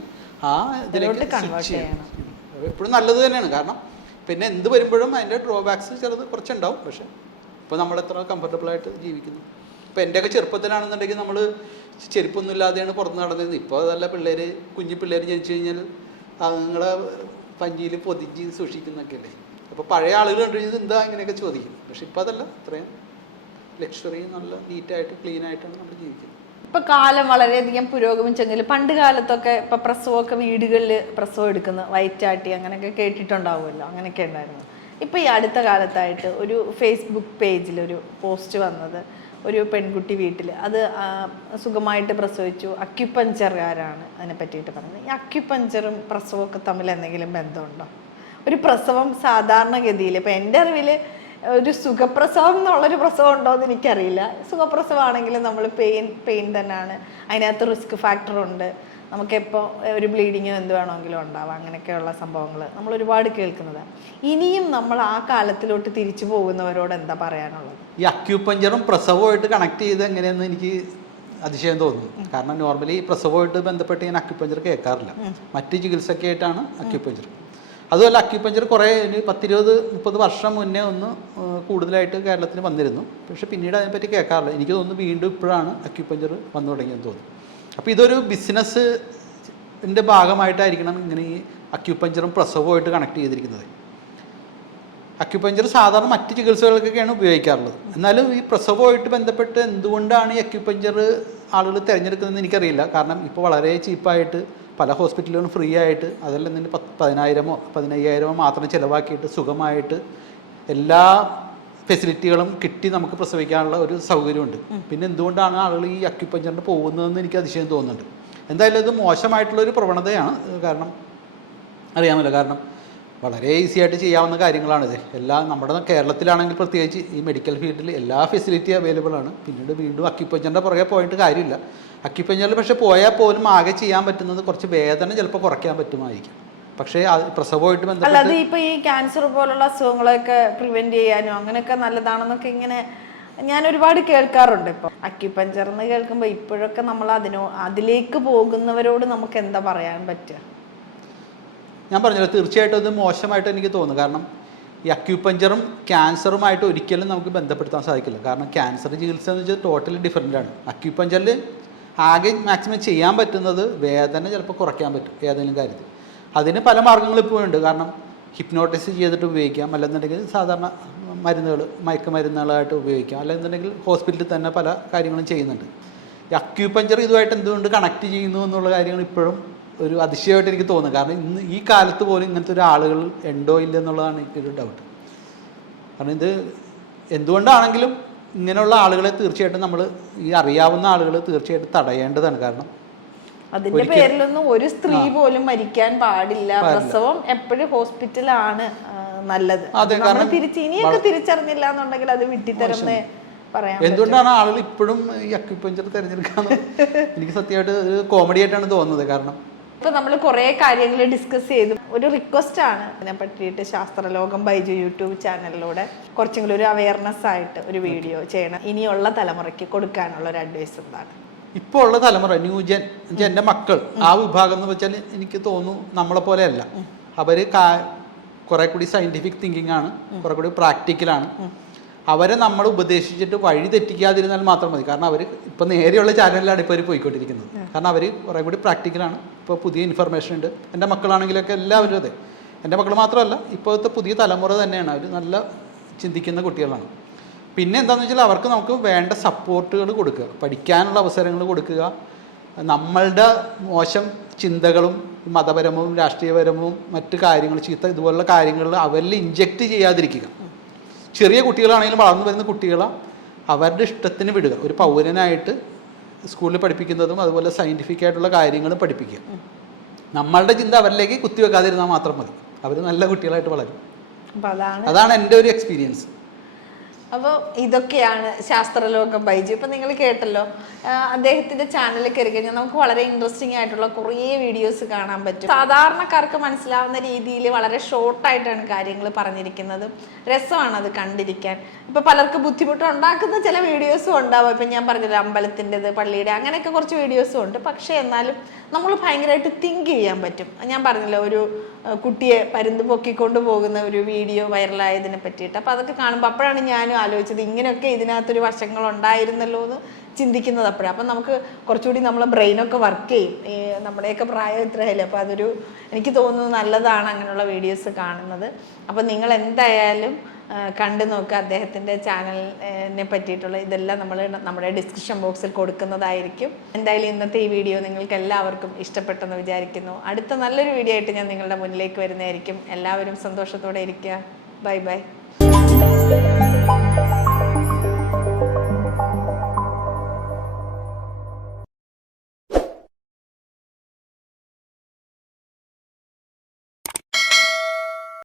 ആ ഇതിലേക്ക് സ്വിച്ച് ചെയ്യണം. എപ്പോഴും നല്ലത് തന്നെയാണ്. കാരണം പിന്നെ എന്ത് വരുമ്പോഴും അതിൻ്റെ ഡ്രോബാക്സ് ചിലത് കുറച്ചുണ്ടാവും. പക്ഷെ ഇപ്പോൾ നമ്മളെത്ര കംഫർട്ടബിളായിട്ട് ജീവിക്കുന്നു. ഇപ്പോൾ എൻ്റെയൊക്കെ ചെറുപ്പത്തിലാണെന്നുണ്ടെങ്കിൽ നമ്മൾ ചെരുപ്പൊന്നും ഇല്ലാതെയാണ് പുറത്ത് നടന്നിരുന്നത്. ഇപ്പോൾ അതല്ല, കുഞ്ഞു പിള്ളേർ ജനിച്ചു കഴിഞ്ഞാൽ അതുങ്ങളെ പഞ്ചിയിൽ പൊതിഞ്ഞ് സൂക്ഷിക്കുന്നൊക്കെ അല്ലേ. അപ്പോൾ പഴയ ആളുകൾ കണ്ടു കഴിഞ്ഞാൽ എന്താ ഇങ്ങനെയൊക്കെ ചോദിക്കും. പക്ഷെ ഇപ്പോൾ അതല്ല, അത്രയും ലക്ഷറി നല്ല നീറ്റായിട്ട് ക്ലീൻ ആയിട്ടാണ് നമ്മൾ ജീവിക്കുന്നത്. ഇപ്പം കാലം വളരെയധികം പുരോഗമിച്ചെങ്കിൽ പണ്ട് കാലത്തൊക്കെ ഇപ്പം പ്രസവമൊക്കെ വീടുകളിൽ പ്രസവം എടുക്കുന്ന വയറ്റാട്ടി അങ്ങനെയൊക്കെ കേട്ടിട്ടുണ്ടാവുമല്ലോ, അങ്ങനെയൊക്കെ ഉണ്ടായിരുന്നു. ഇപ്പം ഈ അടുത്ത കാലത്തായിട്ട് ഒരു ഫേസ്ബുക്ക് പേജിലൊരു പോസ്റ്റ് വന്നത്, ഒരു പെൺകുട്ടി വീട്ടിൽ അത് സുഖമായിട്ട് പ്രസവിച്ചു, അക്യുപഞ്ചറുകാരാണ് അതിനെ പറ്റിയിട്ട് പറഞ്ഞത്. ഈ അക്യുപഞ്ചറും പ്രസവമൊക്കെ തമ്മിൽ എന്തെങ്കിലും ബന്ധമുണ്ടോ? ഒരു പ്രസവം സാധാരണഗതിയിൽ ഇപ്പം എൻ്റെ അറിവിൽ ഒരു സുഖപ്രസവം എന്നുള്ളൊരു പ്രസവം ഉണ്ടോ എന്ന് എനിക്കറിയില്ല. സുഖപ്രസവമാണെങ്കിൽ നമ്മൾ പെയിൻ തന്നെയാണ്, അതിനകത്ത് റിസ്ക് ഫാക്ടറുണ്ട്, നമുക്കെപ്പോൾ ഒരു ബ്ലീഡിങ്ങോ എന്ത് വേണമെങ്കിലും ഉണ്ടാവാം. അങ്ങനെയൊക്കെയുള്ള സംഭവങ്ങൾ നമ്മൾ ഒരുപാട് കേൾക്കുന്നതാണ്. ഇനിയും നമ്മൾ ആ കാലത്തിലോട്ട് തിരിച്ചു പോകുന്നവരോട് എന്താ പറയാനുള്ളത്? ഈ അക്യൂപഞ്ചറും പ്രസവമായിട്ട് കണക്ട് ചെയ്ത് എങ്ങനെയെന്ന് എനിക്ക് അതിശയം തോന്നുന്നു. കാരണം നോർമലി പ്രസവമായിട്ട് ബന്ധപ്പെട്ട് ഞാൻ അക്യൂപഞ്ചർ കേൾക്കാറില്ല. മറ്റ് ചികിത്സയൊക്കെ ആയിട്ടാണ് അക്യൂപഞ്ചർ. അതുമല്ല, അക്യൂപഞ്ചർ കുറേ 10-20-30 വർഷം മുന്നേ ഒന്ന് കൂടുതലായിട്ട് കേരളത്തിൽ വന്നിരുന്നു. പക്ഷെ പിന്നീട് അതിനെപ്പറ്റി കേൾക്കാറില്ല. എനിക്ക് തോന്നുന്നു വീണ്ടും ഇപ്പോഴാണ് അക്യൂപഞ്ചർ വന്നു തുടങ്ങിയെന്ന് തോന്നുന്നു. അപ്പോൾ ഇതൊരു ബിസിനസ്സിൻ്റെ ഭാഗമായിട്ടായിരിക്കണം ഇങ്ങനെ ഈ അക്യൂപഞ്ചറും പ്രസവമായിട്ട് കണക്ട് ചെയ്തിരിക്കുന്നത്. അക്യൂപഞ്ചർ സാധാരണ മറ്റ് ചികിത്സകൾക്കൊക്കെയാണ് ഉപയോഗിക്കാറുള്ളത്. എന്നാലും ഈ പ്രസവമായിട്ട് ബന്ധപ്പെട്ട് എന്തുകൊണ്ടാണ് ഈ അക്യൂപഞ്ചർ ആളുകൾ തിരഞ്ഞെടുക്കുന്നതെന്ന് എനിക്കറിയില്ല. കാരണം ഇപ്പോൾ വളരെ ചീപ്പായിട്ട് പല ഹോസ്പിറ്റലുകളും ഫ്രീ ആയിട്ട്, അതല്ല തന്നെ 10,000-15,000 15,000 മാത്രം ചിലവാക്കിയിട്ട് സുഖമായിട്ട് എല്ലാ ഫെസിലിറ്റികളും കിട്ടി നമുക്ക് പ്രസവിക്കാനുള്ള ഒരു സൗകര്യമുണ്ട്. പിന്നെ എന്തുകൊണ്ടാണ് ആളുകൾ ഈ അക്യുപഞ്ചറിന് പോകുന്നതെന്ന് എനിക്ക് അതിശയം തോന്നുന്നുണ്ട്. എന്തായാലും ഇത് മോശമായിട്ടുള്ളൊരു പ്രവണതയാണ്. കാരണം അറിയാമല്ലോ, കാരണം വളരെ ഈസി ആയിട്ട് ചെയ്യാവുന്ന കാര്യങ്ങളാണിത്. നമ്മുടെ കേരളത്തിലാണെങ്കിൽ പ്രത്യേകിച്ച് ഈ മെഡിക്കൽ ഫീൽഡിൽ എല്ലാ ഫെസിലിറ്റി അവൈലബിൾ ആണ്. പിന്നീട് വീണ്ടും അക്യുപഞ്ചറിൻ്റെ പുറകെ പോയിട്ട് കാര്യമില്ല. അക്യുപഞ്ചറിൽ പക്ഷേ പോയാൽ പോലും ആകെ ചെയ്യാൻ പറ്റുന്നത് കുറച്ച് വേദന ചിലപ്പോൾ കുറയ്ക്കാൻ പറ്റുമായിരിക്കും. പക്ഷേ പ്രസവമായിട്ട് ബന്ധപ്പെട്ട് അല്ലാതെ ഇപ്പോൾ ഈ ക്യാൻസർ പോലുള്ള അസുഖങ്ങളൊക്കെ പ്രിവെന്റ് ചെയ്യാനോ അങ്ങനെയൊക്കെ നല്ലതാണെന്നൊക്കെ ഇങ്ങനെ ഞാൻ ഒരുപാട് കേൾക്കാറുണ്ട്. ഇപ്പോൾ അക്യുപഞ്ചർ എന്ന് കേൾക്കുമ്പോൾ ഇപ്പോഴൊക്കെ നമ്മൾ അതിലേക്ക് പോകുന്നവരോട് നമുക്ക് എന്താ പറയാൻ പറ്റുക? ഞാൻ പറഞ്ഞല്ലോ, തീർച്ചയായിട്ടും അത് മോശമായിട്ട് എനിക്ക് തോന്നുന്നു. കാരണം ഈ അക്യുപഞ്ചറും ക്യാൻസറുമായിട്ട് ഒരിക്കലും നമുക്ക് ബന്ധപ്പെടുത്താൻ സാധിക്കില്ല. കാരണം ക്യാൻസർ ചികിത്സ എന്ന് വെച്ചാൽ ടോട്ടലി ഡിഫറെൻ്റ് ആണ്. അക്യുപഞ്ചറിൽ ആകെ മാക്സിമം ചെയ്യാൻ പറ്റുന്നത് വേദന ചിലപ്പോൾ കുറയ്ക്കാൻ പറ്റും ഏതെങ്കിലും കാര്യത്തിൽ. അതിന് പല മാർഗ്ഗങ്ങളും ഇപ്പോൾ ഉണ്ട്. കാരണം ഹിപ്നോട്ടിസ് ചെയ്തിട്ട് ഉപയോഗിക്കാം, അല്ലെന്നുണ്ടെങ്കിൽ സാധാരണ മരുന്നുകൾ മയക്കുമരുന്നുകളായിട്ട് ഉപയോഗിക്കാം, അല്ലെന്നുണ്ടെങ്കിൽ ഹോസ്പിറ്റലിൽ തന്നെ പല കാര്യങ്ങളും ചെയ്യുന്നുണ്ട്. ഈ അക്യുപഞ്ചർ ഇതുമായിട്ട് എന്തുകൊണ്ട് കണക്ട് ചെയ്യുന്നു എന്നുള്ള കാര്യങ്ങൾ ഇപ്പോഴും ഒരു അതിശയമായിട്ട് എനിക്ക് തോന്നുന്നു. കാരണം ഇന്ന് ഈ കാലത്ത് പോലും ഇങ്ങനത്തെ ഒരു ആളുകൾ ഉണ്ടോ ഇല്ല എന്നുള്ളതാണ് എനിക്കൊരു ഡൗട്ട്. കാരണം ഇത് എന്തുകൊണ്ടാണെങ്കിലും ഇങ്ങനെയുള്ള ആളുകളെ തീർച്ചയായിട്ടും നമ്മൾ ഈ അറിയാവുന്ന ആളുകൾ തീർച്ചയായിട്ടും തടയേണ്ടതാണ്. കാരണം അതിന്റെ പേരിലൊന്നും ഒരു സ്ത്രീ പോലും മരിക്കാൻ പാടില്ല. പ്രസവം എപ്പോഴും ഹോസ്പിറ്റലാണ് നല്ലത്. ഇനിയൊക്കെ തിരിച്ചറിഞ്ഞില്ല എന്നുണ്ടെങ്കിൽ അത് വിട്ടിത്തരന്നേ പറയാം. എന്തുകൊണ്ടാണ് ആളുകൾ ഇപ്പോഴും ഈ അക്യുപഞ്ചർ തിരഞ്ഞെടുക്കാന്ന് എനിക്ക് സത്യമായിട്ട് ഒരു കോമഡി ആയിട്ടാണ് തോന്നുന്നത്. കാരണം ഇപ്പൊ നമ്മൾ കുറെ കാര്യങ്ങൾ ഡിസ്കസ് ചെയ്തു. ഒരു റിക്വസ്റ്റ് ആണ് ഇതിനെ പറ്റിയിട്ട് ശാസ്ത്രലോകം ബൈജു യൂട്യൂബ് ചാനലിലൂടെ കുറച്ചെങ്കിലും ഒരു അവയർനെസ് ആയിട്ട് ഒരു വീഡിയോ ചെയ്യണം. ഇനിയുള്ള തലമുറയ്ക്ക് കൊടുക്കാനുള്ള ഒരു അഡ്വൈസ് എന്താണ്? ഇപ്പോൾ ഉള്ള തലമുറ ന്യൂജൻ, എൻ്റെ മക്കൾ ആ വിഭാഗം എന്ന് വെച്ചാൽ എനിക്ക് തോന്നുന്നു നമ്മളെ പോലെയല്ല. അവർ കുറെ കൂടി സയന്റിഫിക് തിങ്കിങ് ആണ്, കുറെ കൂടി പ്രാക്ടിക്കലാണ്. അവരെ നമ്മൾ ഉപദേശിച്ചിട്ട് വഴി തെറ്റിക്കാതിരുന്നാൽ മാത്രം മതി. കാരണം അവർ ഇപ്പം നേരെയുള്ള ചാനലിലാണ് ഇപ്പോൾ അവർ പോയിക്കൊണ്ടിരിക്കുന്നത്. കാരണം അവർ കുറെ കൂടി പ്രാക്ടിക്കലാണ്. ഇപ്പോൾ പുതിയ ഇൻഫർമേഷൻ ഉണ്ട്. എൻ്റെ മക്കളാണെങ്കിലൊക്കെ എല്ലാവരും അതെ, എൻ്റെ മക്കൾ മാത്രമല്ല ഇപ്പോഴത്തെ പുതിയ തലമുറ തന്നെയാണ്. അവർ നല്ല ചിന്തിക്കുന്ന കുട്ടികളാണ്. പിന്നെ എന്താണെന്ന് വെച്ചാൽ അവർക്ക് നമുക്ക് വേണ്ട സപ്പോർട്ടുകൾ കൊടുക്കുക, പഠിക്കാനുള്ള അവസരങ്ങൾ കൊടുക്കുക, നമ്മളുടെ മോശം ചിന്തകളും മതപരവും രാഷ്ട്രീയപരവും മറ്റു കാര്യങ്ങൾ ചീത്ത ഇതുപോലുള്ള കാര്യങ്ങൾ അവരിൽ ഇഞ്ചെക്റ്റ് ചെയ്യാതിരിക്കുക. ചെറിയ കുട്ടികളാണെങ്കിലും വളർന്നു വരുന്ന കുട്ടികളെ അവരുടെ ഇഷ്ടത്തിന് വിടുക. ഒരു പൗരനായിട്ട് സ്കൂളിൽ പഠിപ്പിക്കുന്നതും അതുപോലെ സയൻറ്റിഫിക് ആയിട്ടുള്ള കാര്യങ്ങളും പഠിപ്പിക്കുക. നമ്മളുടെ ചിന്ത അവരിലേക്ക് കുത്തിവെക്കാതിരുന്നാൽ മാത്രം മതി. അവർ നല്ല കുട്ടികളായിട്ട് വളരും. അതാണ് എൻ്റെ ഒരു എക്സ്പീരിയൻസ്. അപ്പോൾ ഇതൊക്കെയാണ് ശാസ്ത്രലോകം ബൈജു. ഇപ്പം നിങ്ങൾ കേട്ടല്ലോ, അദ്ദേഹത്തിൻ്റെ ചാനലിൽ കയറി കഴിഞ്ഞാൽ നമുക്ക് വളരെ ഇൻട്രസ്റ്റിംഗ് ആയിട്ടുള്ള കുറേ വീഡിയോസ് കാണാൻ പറ്റും. സാധാരണക്കാർക്ക് മനസ്സിലാവുന്ന രീതിയിൽ വളരെ ഷോർട്ടായിട്ടാണ് കാര്യങ്ങൾ പറഞ്ഞിരിക്കുന്നത്. രസമാണ് അത് കണ്ടിരിക്കാൻ. ഇപ്പം പലർക്ക് ബുദ്ധിമുട്ടുണ്ടാക്കുന്ന ചില വീഡിയോസും ഉണ്ടാവും. ഇപ്പം ഞാൻ പറഞ്ഞല്ലോ അമ്പലത്തിൻ്റെത്, പള്ളിയുടെ, അങ്ങനെയൊക്കെ കുറച്ച് വീഡിയോസും ഉണ്ട്. പക്ഷേ എന്നാലും നമ്മൾ ഭയങ്കരമായിട്ട് തിങ്ക് ചെയ്യാൻ പറ്റും. ഞാൻ പറഞ്ഞല്ലോ ഒരു കുട്ടിയെ പരുന്ത് പൊക്കിക്കൊണ്ട് പോകുന്ന ഒരു വീഡിയോ വൈറലായതിനെ പറ്റിയിട്ട്. അപ്പോൾ അതൊക്കെ കാണുമ്പോൾ അപ്പോഴാണ് ഞാനും ആലോചിച്ചത് ഇങ്ങനെയൊക്കെ ഇതിനകത്തൊരു വശങ്ങൾ ഉണ്ടായിരുന്നല്ലോ എന്ന് ചിന്തിക്കുന്നത് അപ്പോഴാണ്. അപ്പം നമുക്ക് കുറച്ചുകൂടി നമ്മളെ ബ്രെയിനൊക്കെ വർക്ക് ചെയ്യും. നമ്മുടെയൊക്കെ പ്രായം ഇത്രയല്ലേ. അപ്പോൾ അതൊരു എനിക്ക് തോന്നുന്നത് നല്ലതാണ് അങ്ങനെയുള്ള വീഡിയോസ് കാണുന്നത്. അപ്പം നിങ്ങൾ എന്തായാലും കണ്ടു നോക്കുക. അദ്ദേഹത്തിൻ്റെ ചാനലിനെ പറ്റിയിട്ടുള്ള ഇതെല്ലാം നമ്മൾ നമ്മുടെ ഡിസ്ക്രിപ്ഷൻ ബോക്സിൽ കൊടുക്കുന്നതായിരിക്കും. എന്തായാലും ഇന്നത്തെ ഈ വീഡിയോ നിങ്ങൾക്ക് എല്ലാവർക്കും ഇഷ്ടപ്പെട്ടെന്ന് വിചാരിക്കുന്നു. അടുത്ത നല്ലൊരു വീഡിയോ ആയിട്ട് ഞാൻ നിങ്ങളുടെ മുന്നിലേക്ക് വരുന്നതായിരിക്കും. എല്ലാവരും സന്തോഷത്തോടെ ഇരിക്കുക. Bye bye.